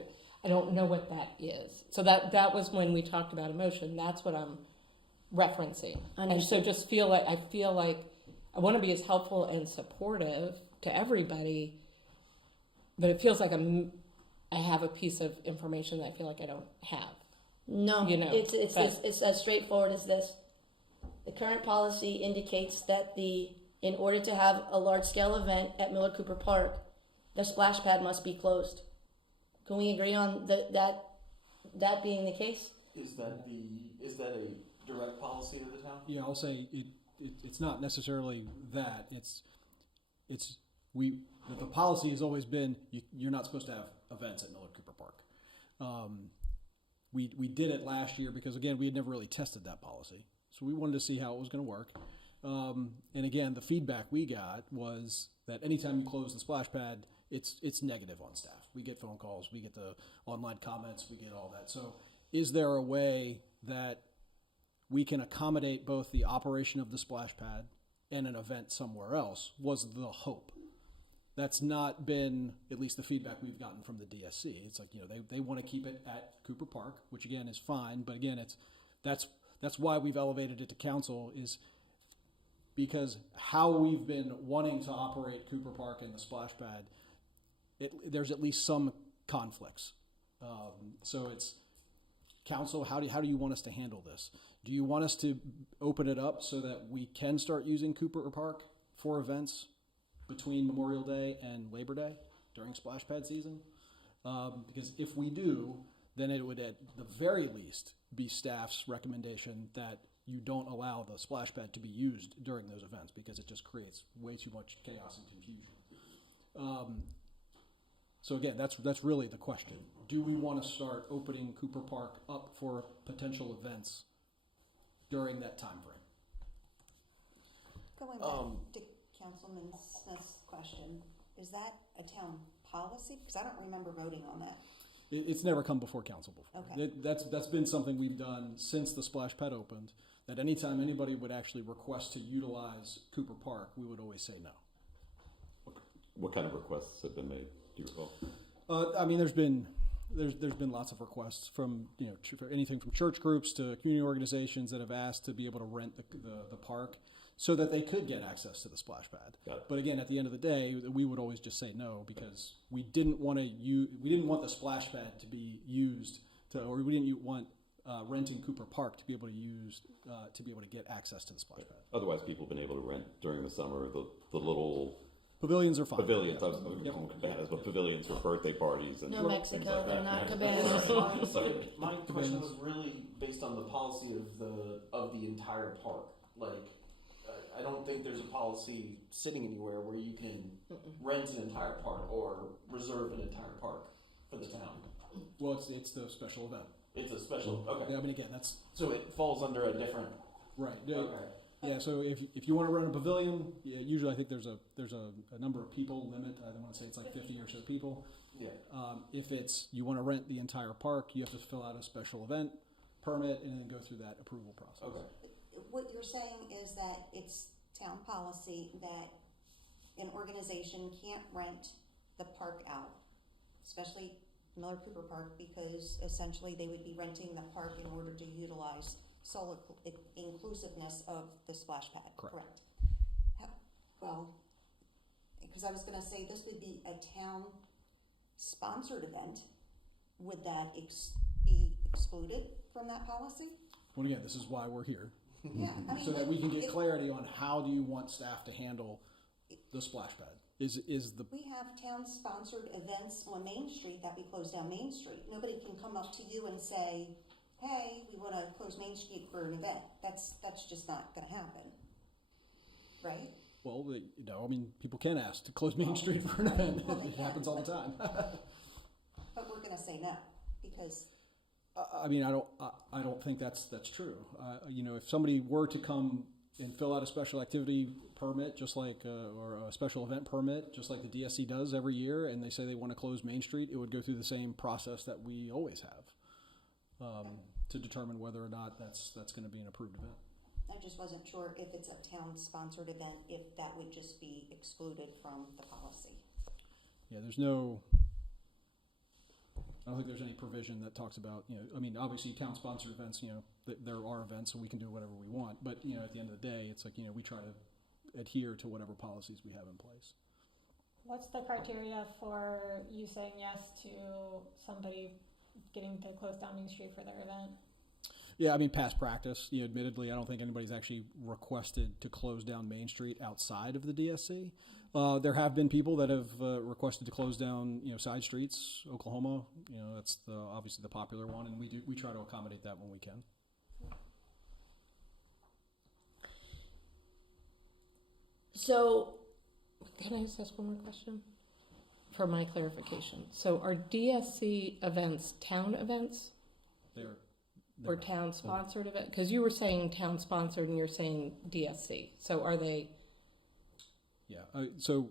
I don't know what that is. So that was when we talked about emotion. That's what I'm referencing. And so I feel like I want to be as helpful and supportive to everybody, but it feels like I have a piece of information that I feel like I don't have. No, but it's as straightforward as this. The current policy indicates that in order to have a large-scale event at Millard Cooper Park, the splash pad must be closed. Can we agree on that being the case? Is that a direct policy of the town? Yeah, I'll say it's not necessarily that. The policy has always been you're not supposed to have events at Millard Cooper Park. We did it last year because, again, we had never really tested that policy, so we wanted to see how it was going to work. And again, the feedback we got was that anytime you close the splash pad, it's negative on staff. We get phone calls, we get the online comments, we get all that. So is there a way that we can accommodate both the operation of the splash pad and an event somewhere else, was the hope. That's not been, at least the feedback we've gotten from the DSC. It's like, they want to keep it at Cooper Park, which again is fine, but again, that's why we've elevated it to council, is because how we've been wanting to operate Cooper Park and the splash pad, there's at least some conflicts. So it's, council, how do you want us to handle this? Do you want us to open it up so that we can start using Cooper Park for events between Memorial Day and Labor Day during splash pad season? Because if we do, then it would at the very least be staff's recommendation that you don't allow the splash pad to be used during those events, because it just creates way too much chaos and confusion. So again, that's really the question. Do we want to start opening Cooper Park up for potential events during that time frame? Going back to Councilman Smith's question, is that a town policy? Because I don't remember voting on that. It's never come before council before. Okay. That's been something we've done since the splash pad opened, that anytime anybody would actually request to utilize Cooper Park, we would always say no. What kind of requests have been made? Do you recall? I mean, there's been lots of requests from, for anything from church groups to community organizations that have asked to be able to rent the park so that they could get access to the splash pad. But again, at the end of the day, we would always just say no, because we didn't want the splash pad to be used or we didn't want renting Cooper Park to be able to use, to be able to get access to the splash pad. Otherwise, people have been able to rent during the summer the little Pavilions are fine. pavilions. Yeah. I was calling cabanas, but pavilions for birthday parties and No things Mexico, like they're that. not Yeah. cabanas. My question was really based on the policy of the entire park. Like, I don't think there's a policy sitting anywhere where you can rent an entire park or reserve an entire park for the town. Well, it's the special event. It's a special, okay. Yeah, I mean, again, that's So it falls under a different, right. okay. Yeah, so if you want to rent a pavilion, yeah, usually I think there's a number of people limit. I don't want to say it's like 50 or so people. Yeah. If it's you want to rent the entire park, you have to fill out a special event permit and then go through that approval process. Okay. What you're saying is that it's town policy that an organization can't rent the park out, especially Miller Cooper Park, because essentially they would be renting the park in order to utilize sole inclusiveness of the splash pad. Correct. Well, because I was going to say this would be a town-sponsored event. Would that be excluded from that policy? Well, again, this is why we're here, Yeah, I mean, so that we can get clarity on how do you want staff to handle the splash pad. We have town-sponsored events on Main Street that we close down Main Street. Nobody can come up to you and say, hey, we want to close Main Street for an event. That's just not going to happen, right? Well, I mean, people can ask to close Main Street for an event. Well, they It can, happens all the time. But we're going to say no because I mean, I don't think that's true. If somebody were to come and fill out a special activity permit, just like or a special event permit, just like the DSC does every year, and they say they want to close Main Street, it would go through the same process that we always have to determine whether or not that's going to be an approved event. I just wasn't sure if it's a town-sponsored event, if that would just be excluded from the policy. Yeah, I don't think there's any provision that talks about, I mean, obviously town-sponsored events, there are events and we can do whatever we want. But, at the end of the day, it's like, we try to adhere to whatever policies we have in place. What's the criteria for you saying yes to somebody getting to close down Main Street for their event? Yeah, I mean, past practice, admittedly, I don't think anybody's actually requested to close down Main Street outside of the DSC. There have been people that have requested to close down, side streets, Oklahoma. That's obviously the popular one, and we try to accommodate that when we can. So, Can I just ask one more question for my clarification? So are DSC events town events or town sponsored events? Because you were saying town sponsored and you're saying DSC. So are they? Yeah. So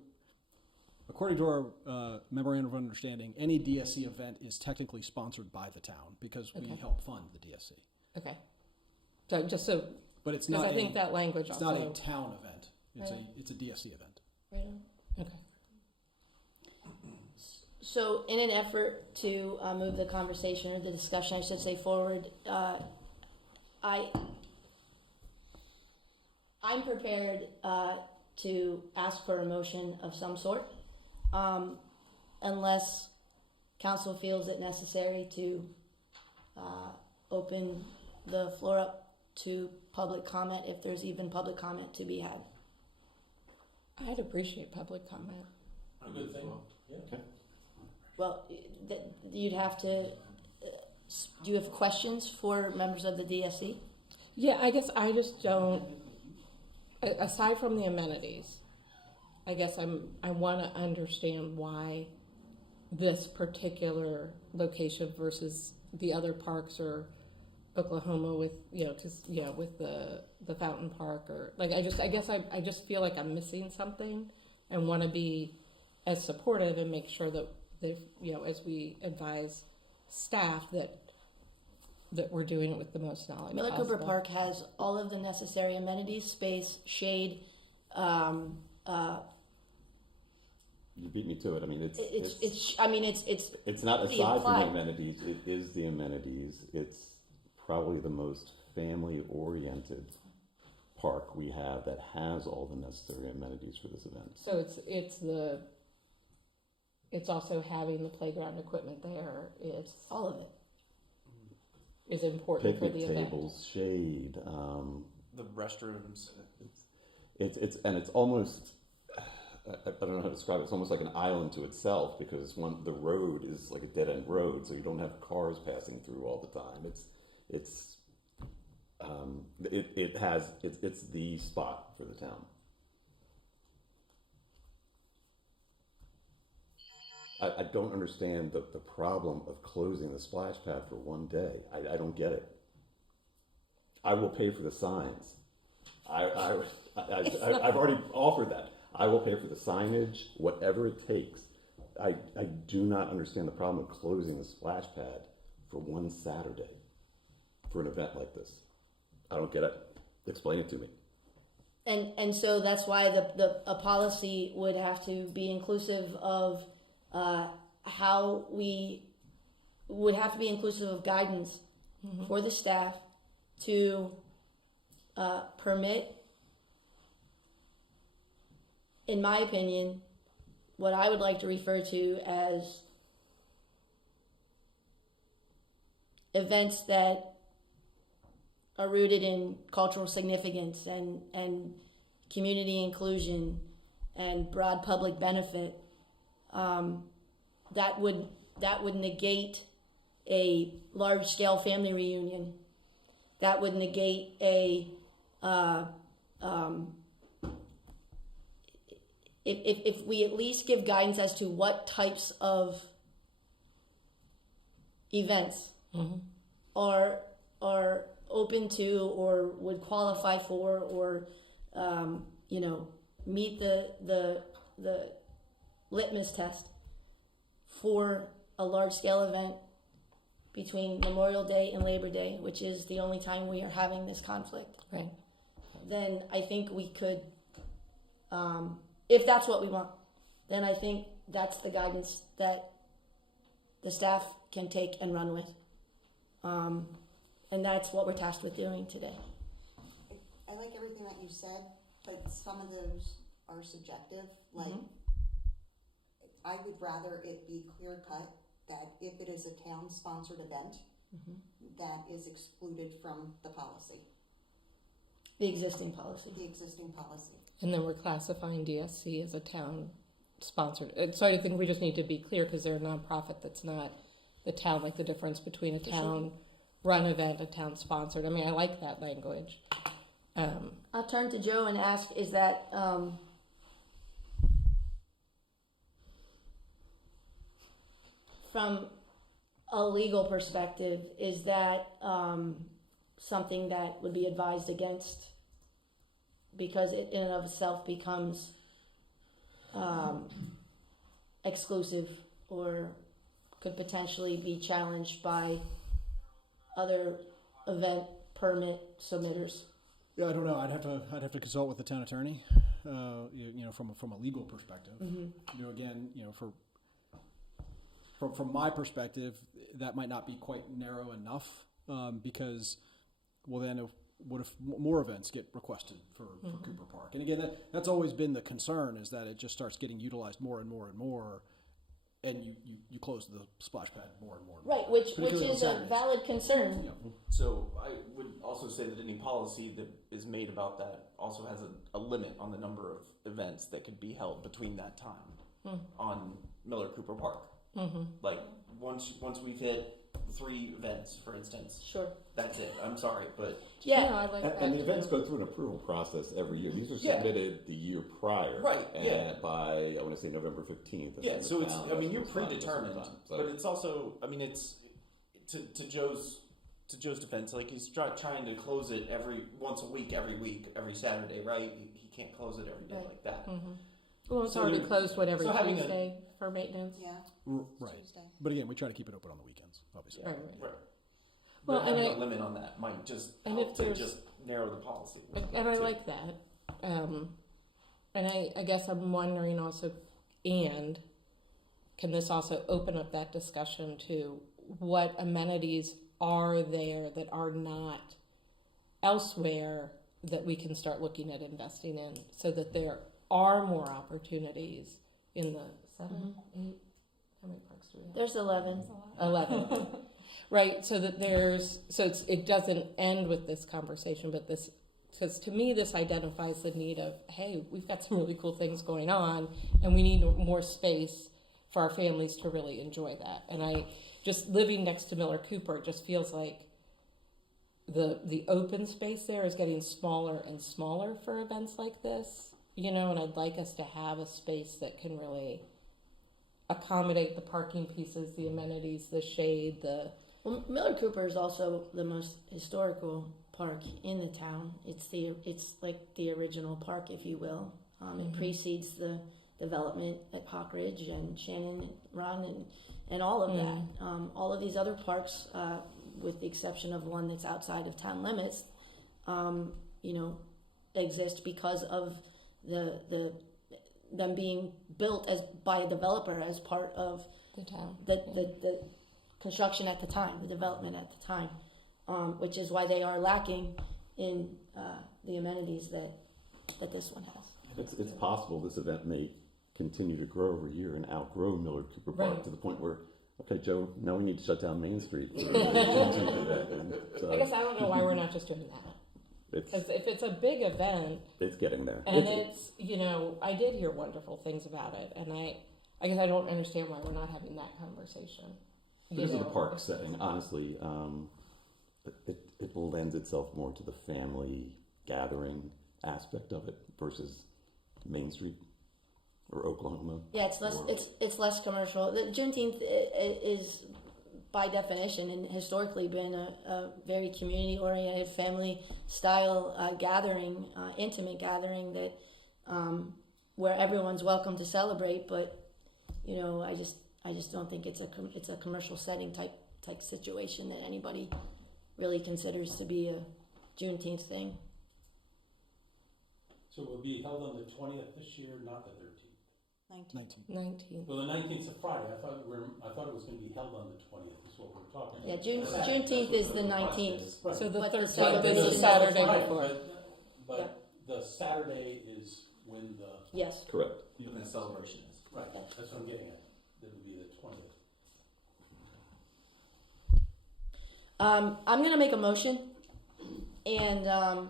according to our memorandum of understanding, any DSC event is technically sponsored by the town because we help fund the DSC. Okay. So just so. But it's not. Because I think that language it's also. not a town event. It's a DSC event. Right on. Okay. So, in an effort to move the conversation or the discussion, I should say, forward, I'm prepared to ask for a motion of some sort, unless council feels it necessary to open the floor up to public comment, if there's even public comment to be had. I'd appreciate public comment. A good thing. Yeah. Okay. Well, you'd have to. Do you have questions for members of the DSC? Yeah, I guess I just don't. Aside from the amenities, I guess I want to understand why this particular location versus the other parks or Oklahoma with with the fountain park or like I just feel like I'm missing something and want to be as supportive and make sure that as we advise staff that we're doing it with the most knowledge Miller possible. Cooper Park has all of the necessary amenities, space, shade. You beat me to it. I mean, it's not pretty aside from the implied. amenities. It is the amenities. It's probably the most family-oriented park we have that has all the necessary amenities for this event. So it's also having the playground equipment there. It's All of it. is important for Picnic the event. tables, shade. The restrooms. It's almost, I don't know how to describe it. It's almost like an island to itself because the road is like a dead end road, so you don't have cars passing through all the time. It's the spot for the town. I don't understand the problem of closing the splash pad for one day. I don't get it. I will pay for the signs. I've already offered that. I will pay for the signage, whatever it takes. I do not understand the problem of closing the splash pad for one Saturday for an event like this. I don't get it. Explain it to me. And so that's why a policy would have to be inclusive of how we would have to be inclusive of guidance for the staff to permit, in my opinion, what I would like to refer to as events that are rooted in cultural significance and community inclusion and broad public benefit. That would negate a large-scale family reunion. That would negate if we at least give guidance as to what types of events are open to or would qualify for or meet the litmus test for a large-scale event between Memorial Day and Labor Day, which is the only time we are having this conflict. Right. Then I think we could, if that's what we want, then I think that's the guidance that the staff can take and run with. And that's what we're tasked with doing today. I like everything that you said, but some of those are subjective. Like, I would rather it be clear cut that if it is a town-sponsored event, that is excluded from the policy. The existing policy. The existing policy. And then we're classifying DSC as a town-sponsored. So I think we just need to be clear because they're a nonprofit that's not the town, like the difference between a town-run event, a town-sponsored. I mean, I like that language. I'll turn to Joe and ask, is that from a legal perspective, is that something that would be advised against because it in and of itself becomes exclusive or could potentially be challenged by other event permit submitters? Yeah, I don't know. I'd have to consult with the town attorney. From a legal perspective. Again, from my perspective, that might not be quite narrow enough because, well, then what if more events get requested for Cooper Park? And again, that's always been the concern, is that it just starts getting utilized more and more and more, and you close the splash pad more and more. Right, which is a valid concern. Yeah. So I would also say that any policy that is made about that also has a limit on the number of events that could be held between that time on Miller Cooper Park. Like once we've hit 3 events, for instance, Sure, that's it. I'm sorry, but yeah, I like that. And the events go through an approval process every year. These are submitted the year prior, Right, yeah. By I want to say November 15th. yeah. So it's you're predetermined, but it's also it's to Joe's defense. Like he's trying to close it once a week, every Saturday, right? He can't close it every day like that. Well, it's So already there- closed whatever so having a- Tuesday for maintenance. Yeah. Right. Tuesday. But again, we try to keep it open on the weekends, obviously. Right. Right. Well, But and having I- a limit on that might just and help if to there's- just narrow the policy. And I like that. And I guess I'm wondering also, and can this also open up that discussion to what amenities are there that are not elsewhere that we can start looking at investing in so that there are more opportunities in the 7, 8, how many parks do we have? there's 11. 11. right? So that it doesn't end with this conversation, but this, because to me this identifies the need of, hey, we've got some really cool things going on, and we need more space for our families to really enjoy that. And I just living next to Miller Cooper, it just feels like the open space there is getting smaller and smaller for events like this, you know, and I'd like us to have a space that can really accommodate the parking pieces, the amenities, the shade, Well, Miller Cooper is also the most historical park in the town. It's like the original park, if you will. It precedes the development at Hawk Ridge and Shannon Run and all of that. All of these other parks, with the exception of one that's outside of town limits, you know, exist because of them being built by a developer as part of the town. The construction at the time, the development at the time, which is why they are lacking in the amenities that this one has. It's possible this event may continue to grow every year and outgrow Miller Cooper Park Right. to the point where, okay, Joe, now we need to shut down Main Street. I guess I don't know why we're not just doing that. Because if it's a big event, it's getting there. and it's, you know, I did hear wonderful things about it, and I guess I don't understand why we're not having that conversation. Because of the park setting, honestly, it lends itself more to the family gathering aspect of it versus Main Street or Oklahoma. Yeah, it's less commercial. The Juneteenth is, by definition, and historically been a very community-oriented, family-style gathering, intimate gathering that where everyone's welcome to celebrate. But you know, I just don't think it's a commercial setting type situation that anybody really considers to be a Juneteenth thing. So it will be held on the 20th this year, not the 13th. 19. Well, the 19th is a Friday. I thought it was going to be held on the 20th. Is what we're talking about. Yeah, Juneteenth is the 19th. Right. So the But the 13th celebration is is the Saturday Right, before. but the Saturday is when the Yes. Correct. When the celebration is. right. That's what I'm getting at. That would be the 20th. I'm gonna make a motion, and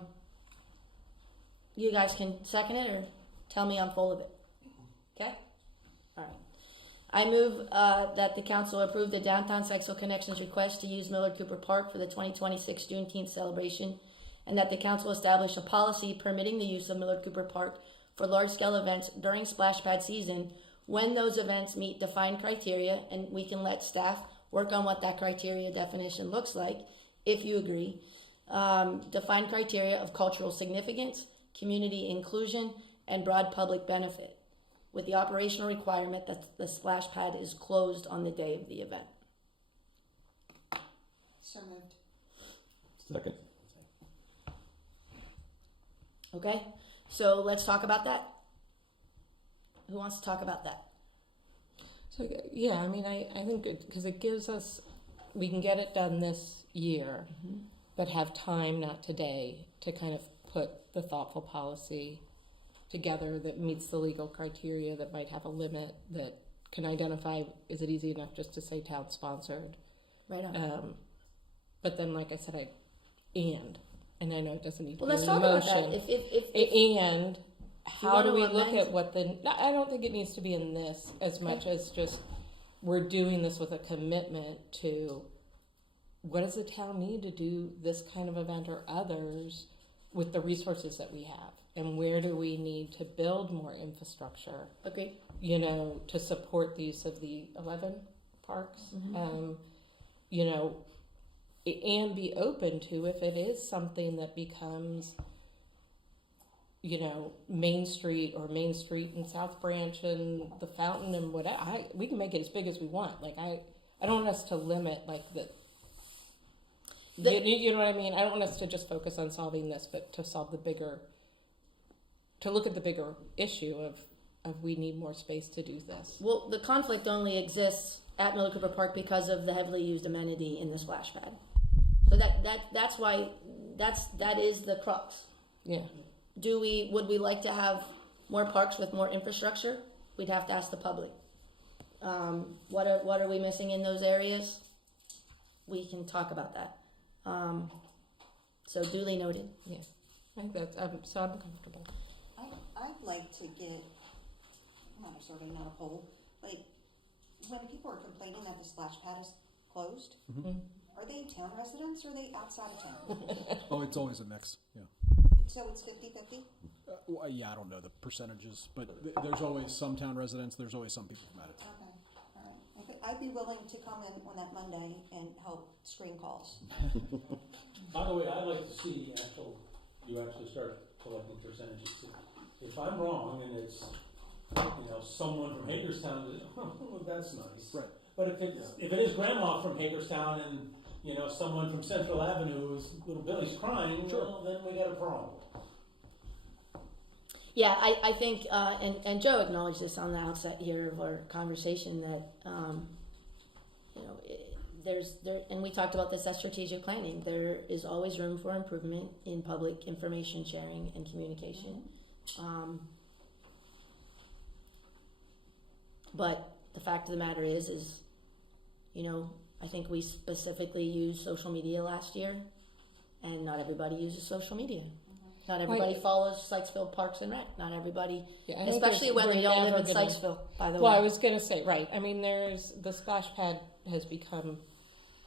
you guys can second it or tell me I'm full of it. Okay? All right. I move that the council approve the Downtown Sykesville Connections request to use Millard Cooper Park for the 2026 Juneteenth celebration, and that the council establish a policy permitting the use of Millard Cooper Park for large-scale events during splash pad season when those events meet defined criteria, and we can let staff work on what that criteria definition looks like, if you agree. Defined criteria of cultural significance, community inclusion, and broad public benefit, with the operational requirement that the splash pad is closed on the day of the event. So moved. Second. Okay? So let's talk about that. Who wants to talk about that? So yeah, I mean, I think because it gives us, we can get it done this year, but have time, not today, to kind of put the thoughtful policy together that meets the legal criteria, that might have a limit, that can identify, is it easy enough just to say town sponsored? Right on. But then, like I said, and I know it doesn't need to Well, be let's an talk about emotion. that. If And how want do we to look amend- at what I don't think it needs to be in this as much as just we're doing this with a commitment to what does the town need to do this kind of event or others with the resources that we have, and where do we need to build more infrastructure, Agreed. you know, to support the use of the 11 parks, you know, and be open to if it is something that becomes, you know, Main Street and South Branch and the Fountain and whatever. We can make it as big as we want. Like I don't want us to limit like you know what I mean? I don't want us to just focus on solving this, but to solve to look at the bigger issue of we need more space to do this. Well, the conflict only exists at Miller Cooper Park because of the heavily used amenity in the splash pad. So that's why that is the crux. Yeah. Would we like to have more parks with more infrastructure? We'd have to ask the public. What are we missing in those areas? we can talk about that. So duly noted. Yeah, I think that's, so I'm comfortable. I'd like to get, not a poll, like, when people are complaining that the splash pad is closed, are they town residents or are they outside of town? Oh, it's always a mix, yeah. So it's 50-50? Well, yeah, I don't know the percentages, but there's always some town residents, there's always some people from out of town. Okay, all right. I'd be willing to come in on that Monday and help screen calls. By the way, I'd like to see you actually start collecting percentages. If I'm wrong and it's, someone from Hagerstown, oh, that's nice. Right. But if it is grandma from Hagerstown and, someone from Central Avenue whose little Billy's crying, well, then we got a problem. Yeah, I think, and Joe acknowledged this on the outset here of our conversation that, and we talked about this at strategic planning. There is always room for improvement in public information sharing and communication. But the fact of the matter is, I think we specifically used social media last year, and not everybody uses social media. Not everybody follows Sykesville Parks and Rec. Not everybody, especially when they don't live in Sykesville, by the way. Well, I was going to say, right. I mean, the splash pad has become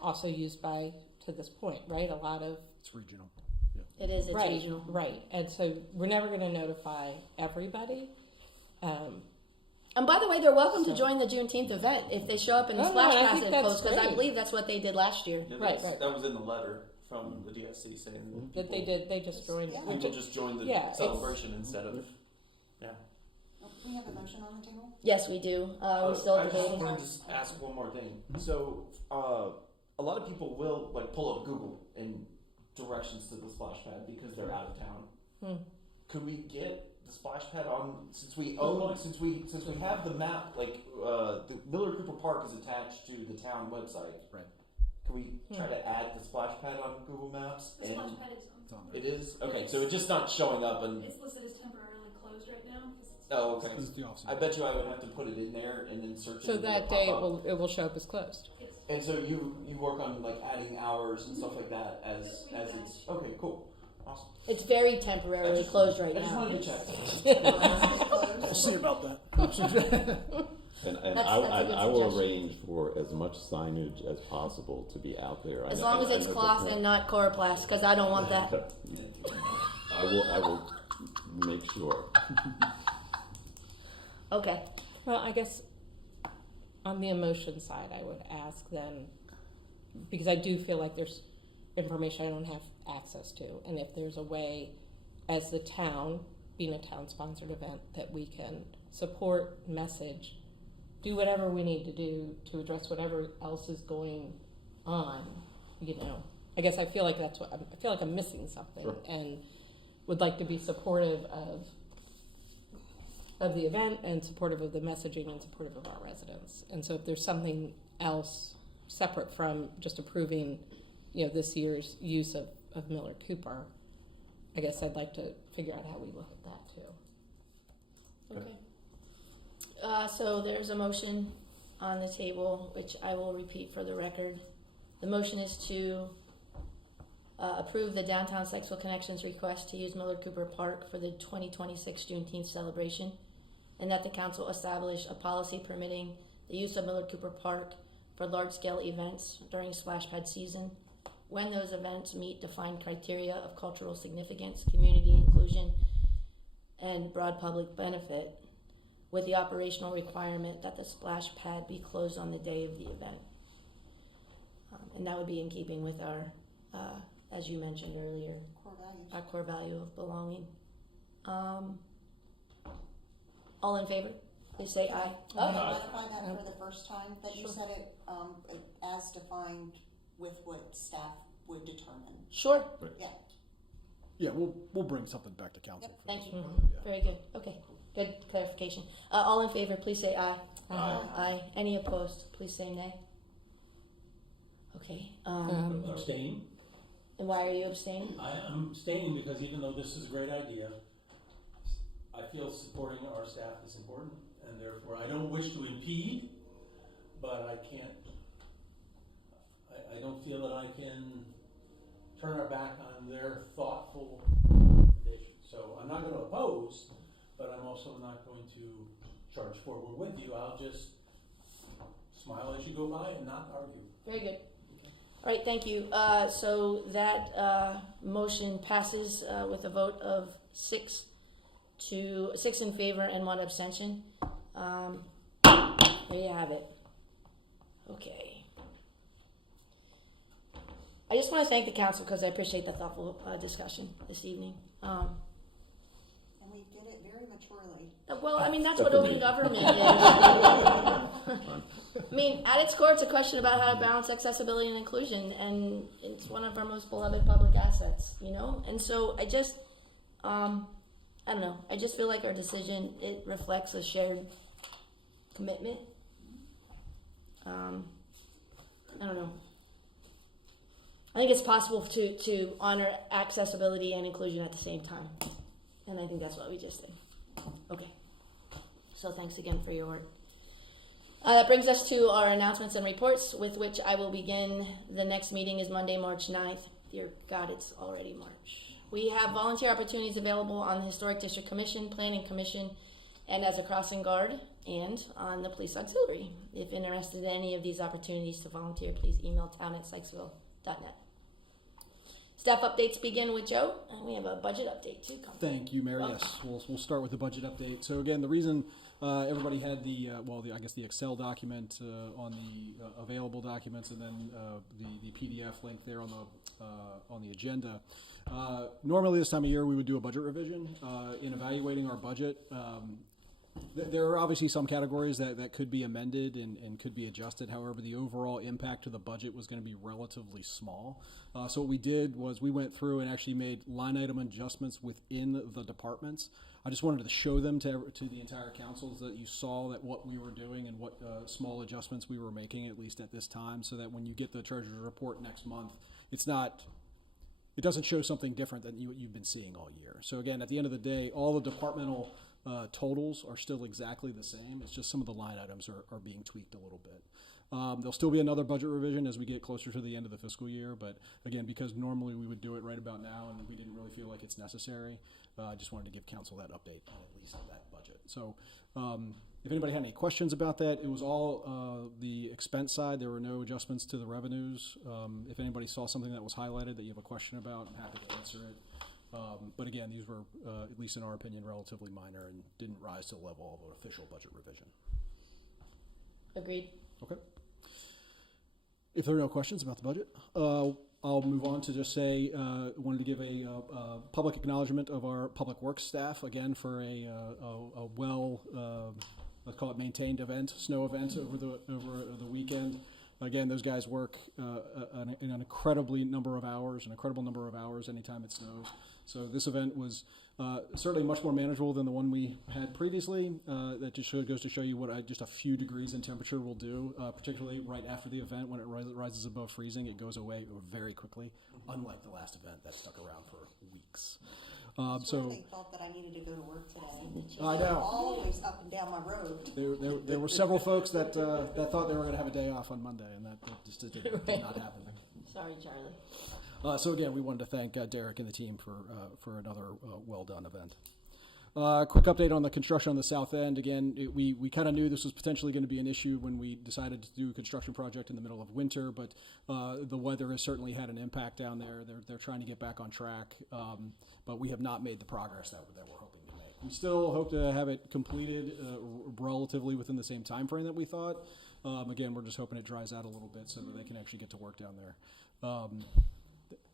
also used to this point, right? A lot of... It's regional. Yeah. It is, it's regional. Right. And so we're never going to notify everybody. And by the way, they're welcome to join the Juneteenth event if they show up in the splash pad post, because I believe that's what they did last year. Yeah, right. That was in the letter from the DSC saying that they just joined. Yeah. People just joined the celebration instead of. Yeah. We have a motion on the table? Yes, we do. We're still I just debating. want to just ask one more thing. So, a lot of people will pull up Google and directions to the splash pad because they're out of town. Could we get the splash pad on, since we have the map, the Miller Cooper Park is attached to the town website. Right. Can we try to add the splash pad on Google Maps? The splash pad is on there. It is? Okay, so it's just not showing up and... It's listed as temporarily closed right now. Oh, okay. It's the off-season. I bet you I would have to put it in there and then search it. So that day it will show up as closed. Yes. And so you work on adding hours and stuff like that as it's... Okay, cool. Awesome. It's very temporarily closed right I just now. wanted to check. We'll see about that. And That's a good I will suggestion. arrange for as much signage as possible to be out there. As long as it's cloth and not coroplast, because I don't want that. I will make sure. Okay. Well, I guess on the emotion side, I would ask then, because I do feel like there's information I don't have access to, and if there's a way, as the town, being a town-sponsored event, that we can support, message, do whatever we need to do to address whatever else is going on, I guess I feel like I feel like I'm missing something, Sure. and would like to be supportive of the event and supportive of the messaging and supportive of our residents. And so if there's something else separate from just approving, this year's use of Miller Cooper, I guess I'd like to figure out how we look at that too. Okay. So there's a motion on the table, which I will repeat for the record. The motion is to approve the Downtown Sykesville Connections request to use Miller Cooper Park for the 2026 Juneteenth celebration, and that the council establish a policy permitting the use of Miller Cooper Park for large-scale events during splash pad season, when those events meet defined criteria of cultural significance, community inclusion, and broad public benefit, with the operational requirement that the splash pad be closed on the day of the event. And that would be in keeping with our, as you mentioned earlier, Core values. our core value of belonging. All in favor? Please say aye. Can you clarify that for the first time, that you said it as defined with what staff would determine? Sure. Yeah. Yeah, we'll bring something back to council. Yep. Thank you. Yeah. Very good. Okay. Good clarification. All in favor, please say aye. Aye. Any opposed? Please say nay. Okay. Abstain. And why are you abstaining? I'm abstaining because even though this is a great idea, I feel supporting our staff is important, and therefore I don't wish to impede, but I can't. I I don't feel that I can turn our back on their thoughtful recommendation. So I'm not going to oppose, but I'm also not going to charge forward with you. I'll just smile as you go by and not argue. Very good. All right, thank you. So that motion passes with a vote of 6 in favor and 1 abstention. There you have it. Okay. I just want to thank the council because I appreciate the thoughtful discussion this evening. And we did it very maturely. Well, I mean, that's Except what for open me. government is. I mean, at its core, it's a question about how to balance accessibility and inclusion, and it's one of our most beloved public assets, you know? And so I just, I don't know, I just feel like our decision, it reflects a shared commitment. I don't know. I think it's possible to honor accessibility and inclusion at the same time. And I think that's what we just did. Okay. So thanks again for your work. That brings us to our announcements and reports, with which I will begin. The next meeting is Monday, March 9th. Dear God, it's already March. We have volunteer opportunities available on the Historic District Commission, Planning Commission, and as a crossing guard, and on the Police Auxiliary. If interested in any of these opportunities to volunteer, please email town@sykesville.net. Staff updates begin with Joe, and we have a budget update too. Thank you, Mary. Yes, we'll start with the budget update. So again, the reason everybody had the the Excel document on the available documents, and then the PDF link there on the agenda. Normally this time of year we would do a budget revision in evaluating our budget. There are obviously some categories that could be amended and could be adjusted. However, the overall impact to the budget was going to be relatively small. So what we did was we went through and actually made line item adjustments within the departments. I just wanted to show them to the entire council so that you saw that what we were doing and what small adjustments we were making, at least at this time, so that when you get the treasurer's report next month, it doesn't show something different than you've been seeing all year. So again, at the end of the day, all the departmental totals are still exactly the same. It's just some of the line items are being tweaked a little bit. There'll still be another budget revision as we get closer to the end of the fiscal year, but again, because normally we would do it right about now and we didn't really feel like it's necessary, I just wanted to give council that update on at least that budget. So if anybody had any questions about that, it was all the expense side. There were no adjustments to the revenues. If anybody saw something that was highlighted that you have a question about, I'm happy to answer it. But again, these were, at least in our opinion, relatively minor and didn't rise to the level of an official budget revision. Agreed. Okay. If there are no questions about the budget, I'll move on to just say, wanted to give a public acknowledgement of our public works staff, again, for a well, let's call it maintained event, snow event over the weekend. Again, those guys work an incredible number of hours anytime it snows. So this event was certainly much more manageable than the one we had previously. That just goes to show you what just a few degrees in temperature will do, particularly right after the event. When it rises above freezing, it goes away very quickly, unlike the last event that stuck around for weeks. So they thought that I needed to go to work today. I know. Always up and down my road. There were several folks that thought they were going to have a day off on Monday, and that just did not happen. Sorry, Charlie. So again, we wanted to thank Derek and the team for another well-done event. Quick update on the construction on the south end. Again, we kind of knew this was potentially going to be an issue when we decided to do a construction project in the middle of winter, but the weather has certainly had an impact down there. They're trying to get back on track, but we have not made the progress that we're hoping to make. We still hope to have it completed relatively within the same time frame that we thought. Again, we're just hoping it dries out a little bit so that they can actually get to work down there.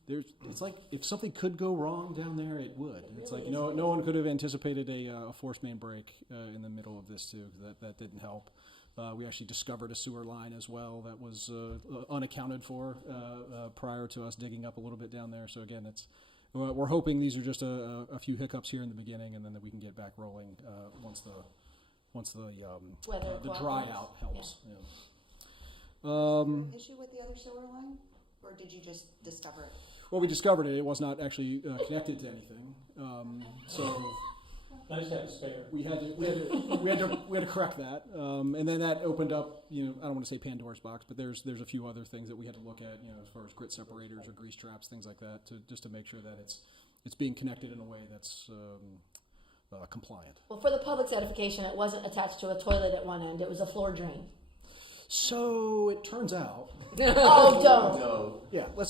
It's like if something could go wrong down there, it would. It's like no one could have anticipated a force main break in the middle of this too. That didn't help. We actually discovered a sewer line as well that was unaccounted for prior to us digging up a little bit down there. So again, we're hoping these are just a few hiccups here in the beginning, and then that we can get back rolling once the dry out helps. Yeah. Issue with the other sewer line, or did you just discover it? Well, we discovered it. It was not actually connected to anything. So Nice to have a spare. We had to correct that, and then that opened up. I don't want to say Pandora's box, but there's a few other things that we had to look at. As far as grit separators or grease traps, things like that, just to make sure that it's being connected in a way that's compliant. Well, for the public's edification, it wasn't attached to a toilet at one end. It was a floor drain. So it turns out. Oh, don't. No. Yeah, we'll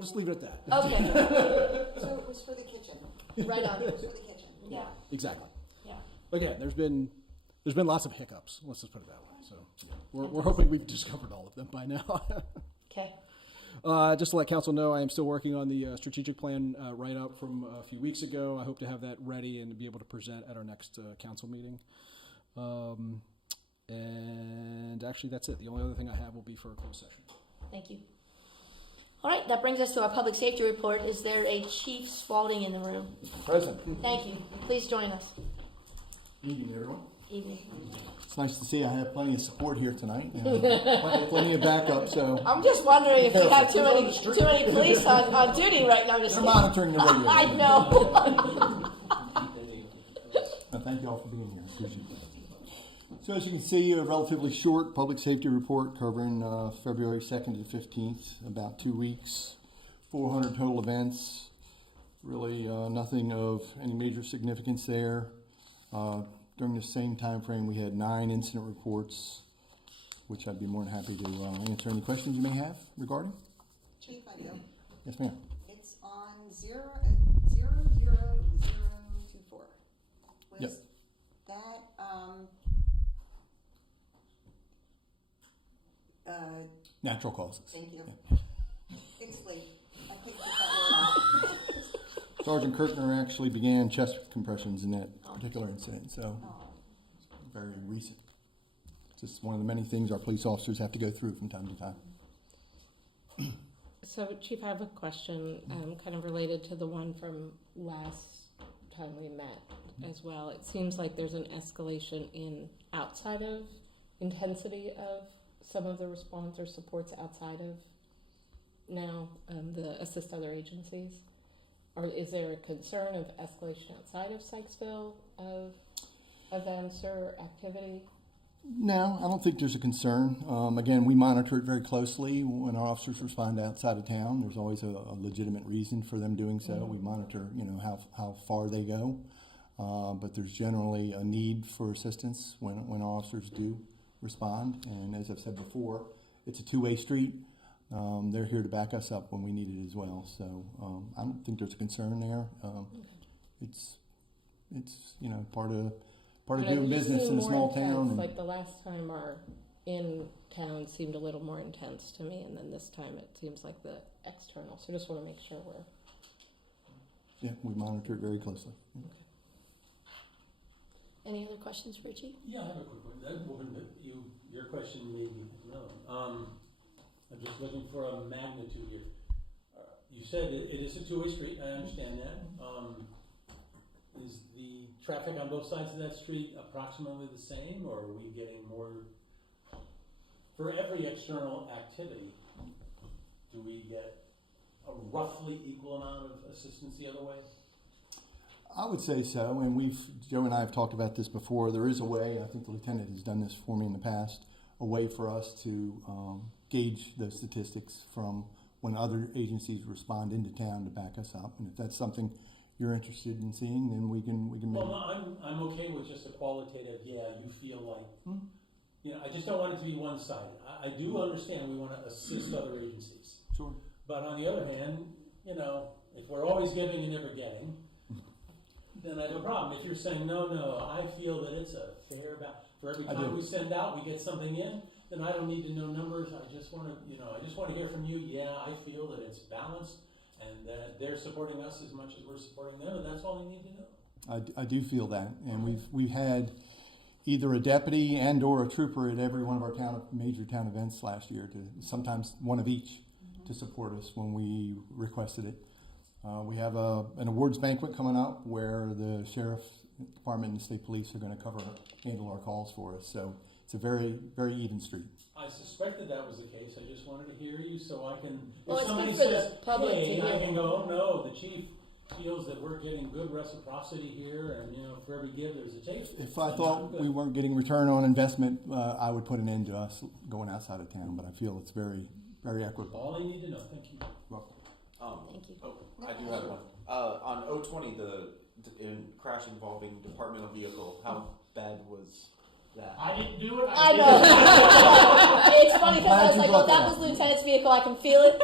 just leave it at that. Okay. So it was for the kitchen. Right on. It was for the kitchen. Yeah. Exactly. Yeah. Again, there's been lots of hiccups. Let's just put it that way. So yeah, we're hoping we've discovered all of them by now. Okay. Just to let council know, I am still working on the strategic plan write-up from a few weeks ago. I hope to have that ready and be able to present at our next council meeting. And actually, that's it. The only other thing I have will be for a closed session. Thank you. All right, that brings us to our public safety report. Is there a Chief Spalding in the room? Present. Thank you. Please join us. Evening, everyone. Evening. It's nice to see I have plenty of support here tonight. And plenty of backup. So I'm just wondering if you have too many police on duty right now. they're monitoring the radio. I know. Thank you all for being here. Appreciate it. So as you can see, a relatively short public safety report covering February 2nd to 15th, about 2 weeks, 400 total events. Really nothing of any major significance there. During the same time frame, we had 9 incident reports, which I'd be more than happy to answer any questions you may have regarding. Chief, I do. Yes, ma'am. It's on 00024. Was Yep. that Natural causes. thank you. Yeah. Explain. I couldn't get that word out. Sergeant Kirkner actually began chest compressions in that particular incident, so very recent. It's just one of the many things our police officers have to go through from time to time. So, Chief, I have a question kind of related to the one from last time we met as well. It seems like there's an escalation in outside of intensity of some of the response or supports outside of now the assist other agencies. Or is there a concern of escalation outside of Sykesville of events or activity? No, I don't think there's a concern. Again, we monitor it very closely. When our officers respond outside of town, there's always a legitimate reason for them doing so. We monitor, how far they go. But there's generally a need for assistance when our officers do respond. And as I've said before, it's a two-way street. They're here to back us up when we need it as well. So I don't think there's a concern there. It's part of doing business in a small town. And like the last time our in-town seemed a little more intense to me, and then this time it seems like the external. So just want to make sure we're... Yeah, we monitor it very closely. Okay. Any other questions for Chief? Yeah, I have a quick one. That woman that your question made me think of another one. I'm just looking for a magnitude here. You said it is a two-way street. I understand that. Is the traffic on both sides of that street approximately the same, or are we getting more? For every external activity, do we get a roughly equal amount of assistance the other way? I would say so, and Joe and I have talked about this before. There is a way, I think the lieutenant has done this for me in the past, a way for us to gauge those statistics from when other agencies respond into town to back us up. And if that's something you're interested in seeing, then we can make. Well, no, I'm okay with just a qualitative. Yeah, you feel like. I just don't want it to be one-sided. I do understand we want to assist other agencies. Sure. But on the other hand, if we're always giving and never getting, then I have a problem. If you're saying no, I feel that it's a fair balance. For every time we send out, we get something in. Then I don't need to know numbers. I just want to hear from you. Yeah, I feel that it's balanced and that they're supporting us as much as we're supporting them, and that's all we need to know. I do feel that, and we've had either a deputy and or a trooper at every one of our major town events last year, to sometimes one of each, to support us when we requested it. We have an awards banquet coming up where the sheriff's department and the state police are going to handle our calls for us. So it's a very, very even street. I suspected that was the case. I just wanted to hear you so I can. Well, if it's somebody good for says, the public "Hey," to hear. I can go, "Oh no, the chief feels that we're getting good reciprocity here, and, for every give, there's a take. If I thought we weren't getting return on investment, I would put an end to us going outside of town, but I feel it's very, very equitable. All I need to know, thank you. Thank you. Oh, I do have one. On 020, the crash involving departmental vehicle, how bad was that? I didn't do it. I know. It's funny because I was like, "Oh, that was Lieutenant's vehicle. I can feel it."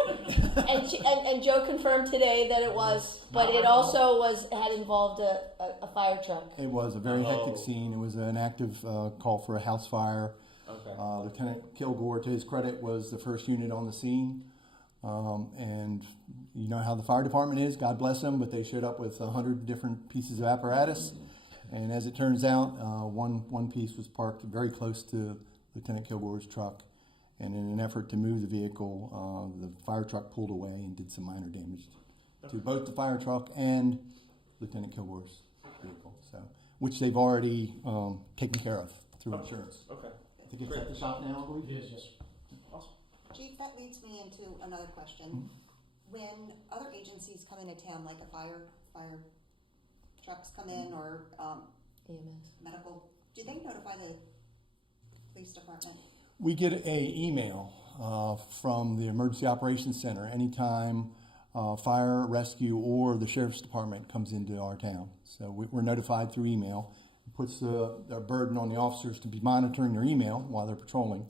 And Joe confirmed today that it was, but it also had involved a fire truck. It was a very hectic scene. It was an active call for a house fire. Okay. Lieutenant Kilgore, to his credit, was the first unit on the scene. And you know how the fire department is, God bless them, but they showed up with 100 different pieces of apparatus. And as it turns out, one piece was parked very close to Lieutenant Kilgore's truck. And in an effort to move the vehicle, the fire truck pulled away and did some minor damage to both the fire truck and Lieutenant Kilgore's vehicle. So, which they've already taken care of through insurance. Okay. I think it's at the shop now, I believe. Yes, yes. Awesome. Chief, that leads me into another question. When other agencies come into town, like a fire trucks come in or EMS. medical, do they notify the police department? We get a email from the Emergency Operations Center anytime fire, rescue, or the Sheriff's Department comes into our town. So we're notified through email. It puts a burden on the officers to be monitoring their email while they're patrolling,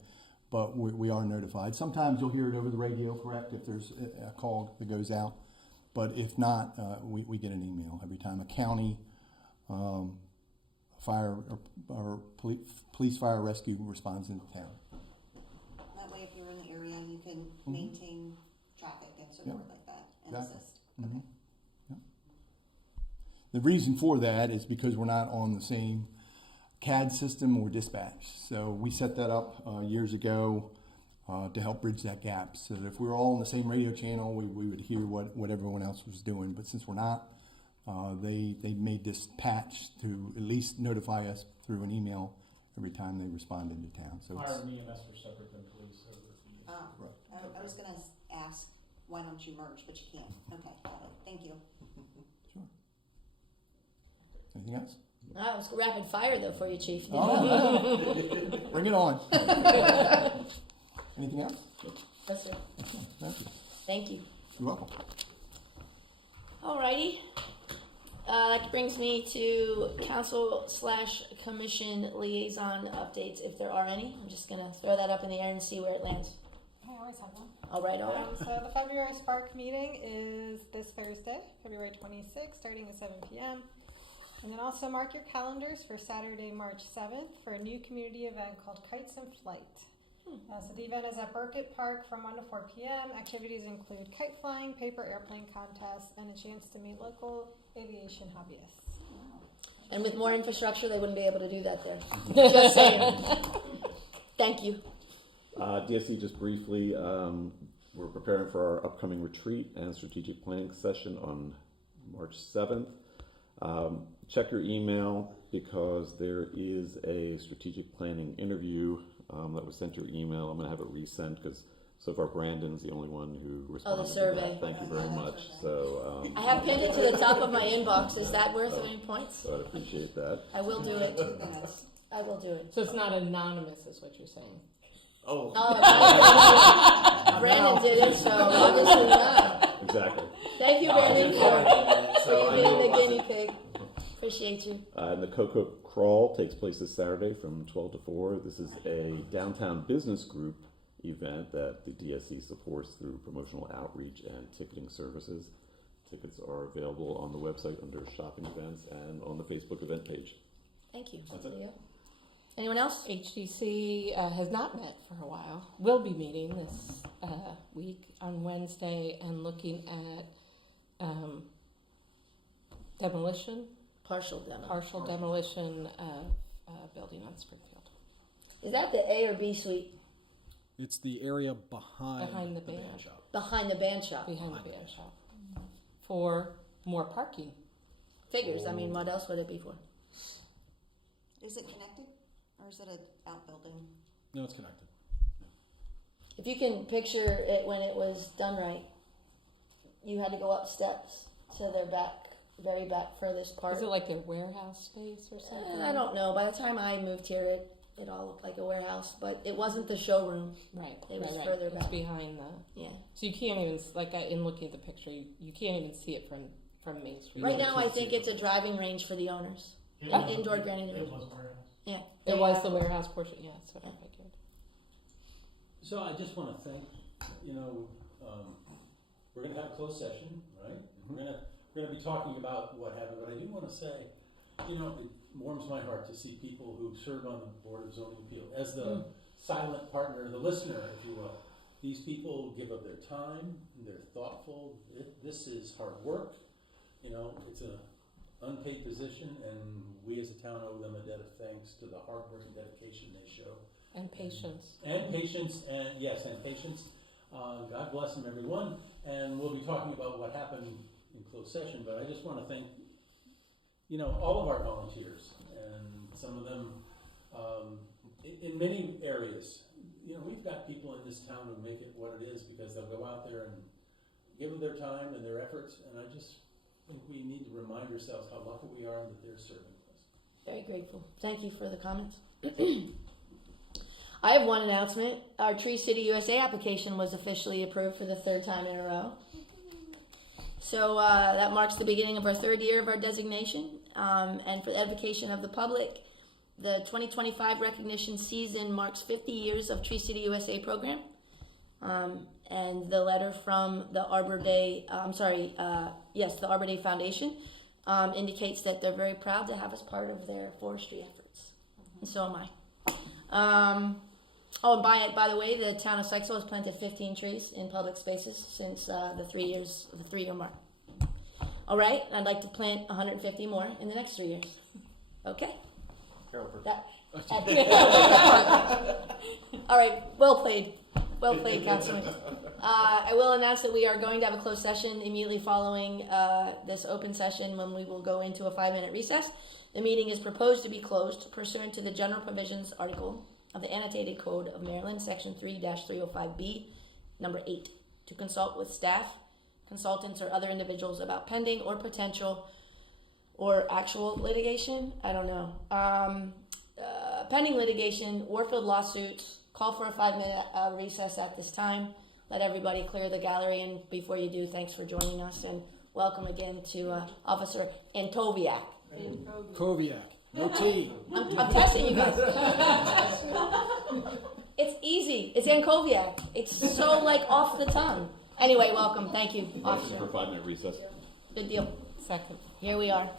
but we are notified. Sometimes you'll hear it over the radio, correct, if there's a call that goes out. But if not, we get an email every time a county, fire, or police, fire, rescue responds into town. That way, if you're in the area, you can maintain traffic and so forth like that and assist. Okay. Yep. The reason for that is because we're not on the same CAD system or dispatch. So we set that up years ago to help bridge that gap. So that if we were all on the same radio channel, we would hear what everyone else was doing. But since we're not, they made this patch to at least notify us through an email every time they respond into town. So Fire and EMS are separate than police. I was going to ask, why don't you merge? But you can't. Okay, got it. Thank you. Sure. Anything else? That was rapid fire though for you, Chief. Bring it on. Anything else? Yes, sir. Thank you. Thank you. You're welcome. Alrighty. That brings me to council/commission liaison updates, if there are any. I'm just gonna throw that up in the air and see where it lands. I always have one. All right. So the February Spark meeting is this Thursday, February 26th, starting at 7 p.m. And then also mark your calendars for Saturday, March 7th for a new community event called Kites in Flight. So the event is at Burkett Park from 1 to 4 p.m. Activities include kite flying, paper airplane contests, and a chance to meet local aviation hobbyists. And with more infrastructure, they wouldn't be able to do that there. Just saying. Thank you. DSC, just briefly, we're preparing for our upcoming retreat and strategic planning session on March 7th. Check your email because there is a strategic planning interview that was sent to your email. I'm going to have it resent because so far Brandon's the only one who responded. Oh, the survey. To that. Thank you very much. So I have pinned it to the top of my inbox. Is that worth any points? So I'd appreciate that. I will do it. I will do it. So it's not anonymous, is what you're saying? Oh. Brandon did it, so obviously not. Exactly. Thank you, Brandon, for being the guinea pig. Appreciate you. And the Cocoa Crawl takes place this Saturday from 12 to 4. This is a downtown business group event that the DSC supports through promotional outreach and ticketing services. Tickets are available on the website under shopping events and on the Facebook event page. Thank you. That's it. Anyone else? HDC has not met for a while. We'll be meeting this week on Wednesday and looking at demolition. Partial demolition of building on Springfield. Is that the A or B suite? It's the area behind the band shop. Behind the band shop. Behind the band shop. For more parking. Figures. I mean, what else would it be for? Is it connected or is it an outbuilding? No, it's connected. If you can picture it when it was done right, you had to go up steps to their back, very back furthest part. Is it like their warehouse space or something? I don't know. By the time I moved here, it all looked like a warehouse, but it wasn't the showroom. Right. It was right. further It's back. behind the. Yeah. So you can't even in looking at the picture, you can't even see it from Main Street. Right now, I think it's a driving range for the owners. An indoor granite range. It was warehouse. Yeah. It was the warehouse portion. Yeah, that's what I figured. So I just want to thank, we're going to have a closed session, right? We're going to be talking about what happened, but I do want to say, it warms my heart to see people who serve on the Board of Zoning Appeal as the silent partner, the listener, if you will. These people give up their time, they're thoughtful. This is hard work. It's an unpaid position, and we as a town owe them a debt of thanks to the hard work and dedication they show. And patience. And patience, and yes, and patience. God bless them, everyone. And we'll be talking about what happened in closed session, but I just want to thank, all of our volunteers, and some of them in many areas. We've got people in this town who make it what it is because they'll go out there and give their time and their efforts, and I just think we need to remind ourselves how lucky we are that they're serving us. Very grateful. Thank you for the comments. I have one announcement. Our Tree City USA application was officially approved for the third time in a row. So that marks the beginning of our third year of our designation. And for the edification of the public, the 2025 recognition season marks 50 years of Tree City USA program. And the letter from the Arbor Day, the Arbor Day Foundation indicates that they're very proud to have us part of their forestry efforts. And so am I. And by the way, the town of Sykesville has planted 15 trees in public spaces since the 3-year mark. All right, I'd like to plant 150 more in the next 3 years. Okay? All right, well played, Councilman. I will announce that we are going to have a closed session immediately following this open session when we will go into a 5-minute recess. The meeting is proposed to be closed pursuant to the general provisions article of the Annotated Code of Maryland, Section 3-305B, number 8, to consult with staff, consultants, or other individuals about pending or potential or actual litigation. I don't know. Pending litigation, Warfield lawsuits. Call for a 5-minute recess at this time. Let everybody clear the gallery, and before you do, thanks for joining us, and welcome again to Officer Antoviak. Koviak. No T. I'm testing you guys. It's easy. It's Ankoviak. It's so off the tongue. Anyway, welcome. Thank you, officer. For a 5-minute recess. Good deal. Second. Here we are.